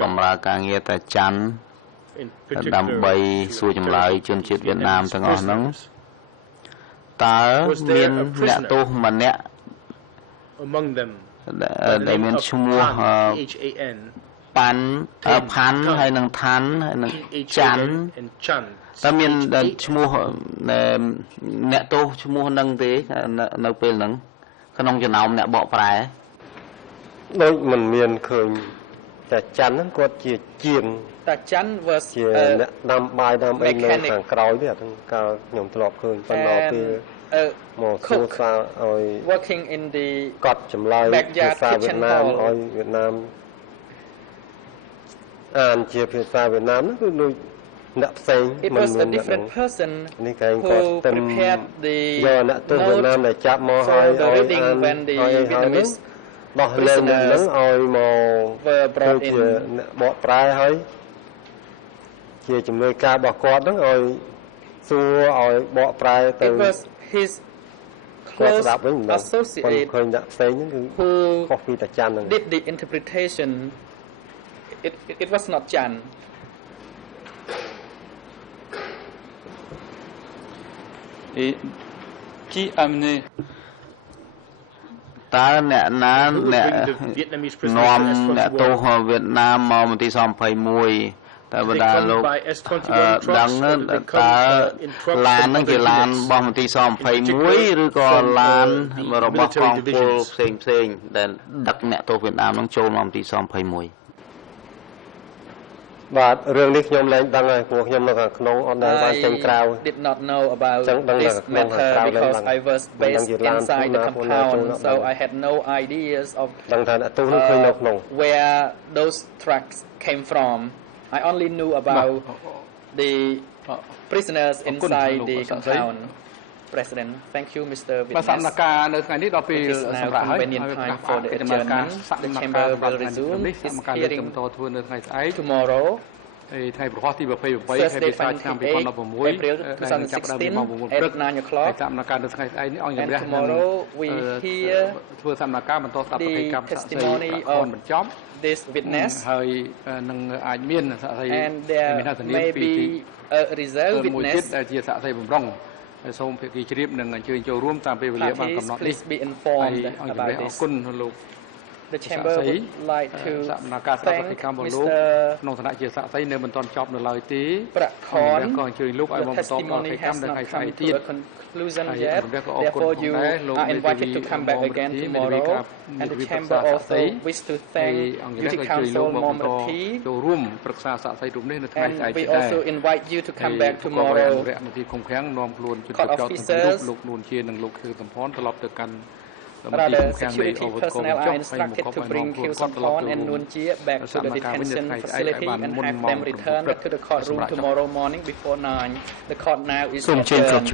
បម្រើការងារតាច័ន្ទដើម្បីសួរចម្លើយជនជាតិវៀតណាមទាំងអស់ហ្នឹងតើមានអ្នកទោសម្នាក់ among them ដែលមានឈ្មោះផាន់ហើយនឹងឋានហើយនឹងច័ន្ទតើមានឈ្មោះអ្នកទោសឈ្មោះហ្នឹងទេនៅពេលហ្នឹងក្នុងចំណោមអ្នកបកប្រែដូចមិនមានឃើញតែច័ន្ទហ្នឹងគាត់ជាជាងតាច័ន្ទ was ជាអ្នកដាំបាយដាំអីនៅខាងក្រោយទេកាលខ្ញុំធ្លាប់ឃើញប៉ុន្តែពេលមកសួរថាឲ្យ working in the កត់ចម្លើយភាសាវៀតណាមឲ្យវៀតណាមអានជាភាសាវៀតណាមហ្នឹងគឺដូចអ្នកផ្សេង It was a different person នេះគេគាត់ prepared the យកអ្នកទោសវៀតណាមដែលចាប់មកឲ្យអាន when the Vietnamese ដោះលែងនឹងឲ្យមកជាអ្នកបកប្រែហើយជាជំនួយការរបស់គាត់ហ្នឹងឲ្យសួរឲ្យបកប្រែទៅ It was his close associate ឃើញអ្នកផ្សេងហ្នឹងគឺខុសពីតាច័ន្ទហ្នឹង did the interpretation it was not Chan Et qui amenait តើអ្នកណាអ្នកនាំអ្នកទោសវៀតណាមមកមន្ទីរស-21តើបណ្ដាលោកដឹងតើឡានហ្នឹងជាឡានរបស់មន្ទីរស-21ឬក៏ឡានរបស់កងពលផ្សេងដែលដឹកអ្នកទោសវៀតណាមហ្នឹងចូលមកមន្ទីរស-21បាទរឿងនេះខ្ញុំលែងដឹងហើយព្រោះខ្ញុំនៅខាងក្នុងអត់ដែលបានចេញក្រៅ did not know about this matter because I was based inside the compound so I had no ideas of ដឹងថាអ្នកទោសនោះឃើញនៅក្នុង where those trucks came from I only knew about the prisoners inside the compound President thank you Mr. Witness បាទសមការនៅថ្ងៃនេះដល់ពេលសម្រាប់ហើយ for the adjournment the chamber will resume this hearing បន្តធ្វើនៅថ្ងៃស្អែក tomorrow ថ្ងៃប្រហោះទី23ខែមេសាឆ្នាំ2016ចាប់ដើមពីម៉ោង 9 ព្រឹក 9 o'clock សមការនៅថ្ងៃស្អែកនេះអង្គជំរះ tomorrow we hear ធ្វើសមការបន្តស្ដាប់ប្រតិកម្មសាកសីអនបញ្ចប់ this witness ហើយនឹងអាចមានសាកសី and there may be a reserve witness ដែលជាសាកសីបំរុងសូមភាគីជ្រាបនឹងអញ្ជើញចូលរួមតាមពេលវេលាបានកំណត់នេះ be informed about this អរគុណលោក The chamber would like to សមការស្ដាប់ប្រតិកម្មរបស់លោកក្នុងឋានៈជាសាកសីនៅមិនទាន់ចប់នៅឡើយទេប្រាក់ខនក៏អញ្ជើញលោកឲ្យមកបន្តប្រតិកម្មនៅថ្ងៃស្អែកទៀត conclusion yet therefore you are invited to come back again tomorrow and the chamber also wish to thank Duty Council Momrati ចូលរួមប្រឹក្សាសាកសីរូបនេះនៅថ្ងៃស្អែកទៀត we also invite you to come back tomorrow រយៈនាទីគុំខាំងនាំខ្លួនជនជាប់ចោតលោកនួនជានិងលោកខឿសំផនត្រឡប់ទៅកាន់Rather, security personnel are instructed to bring Khieu Sampon and Nuon Chie back to the detention facility and have them returned to the courtroom tomorrow morning before 9. The court now is adjourned.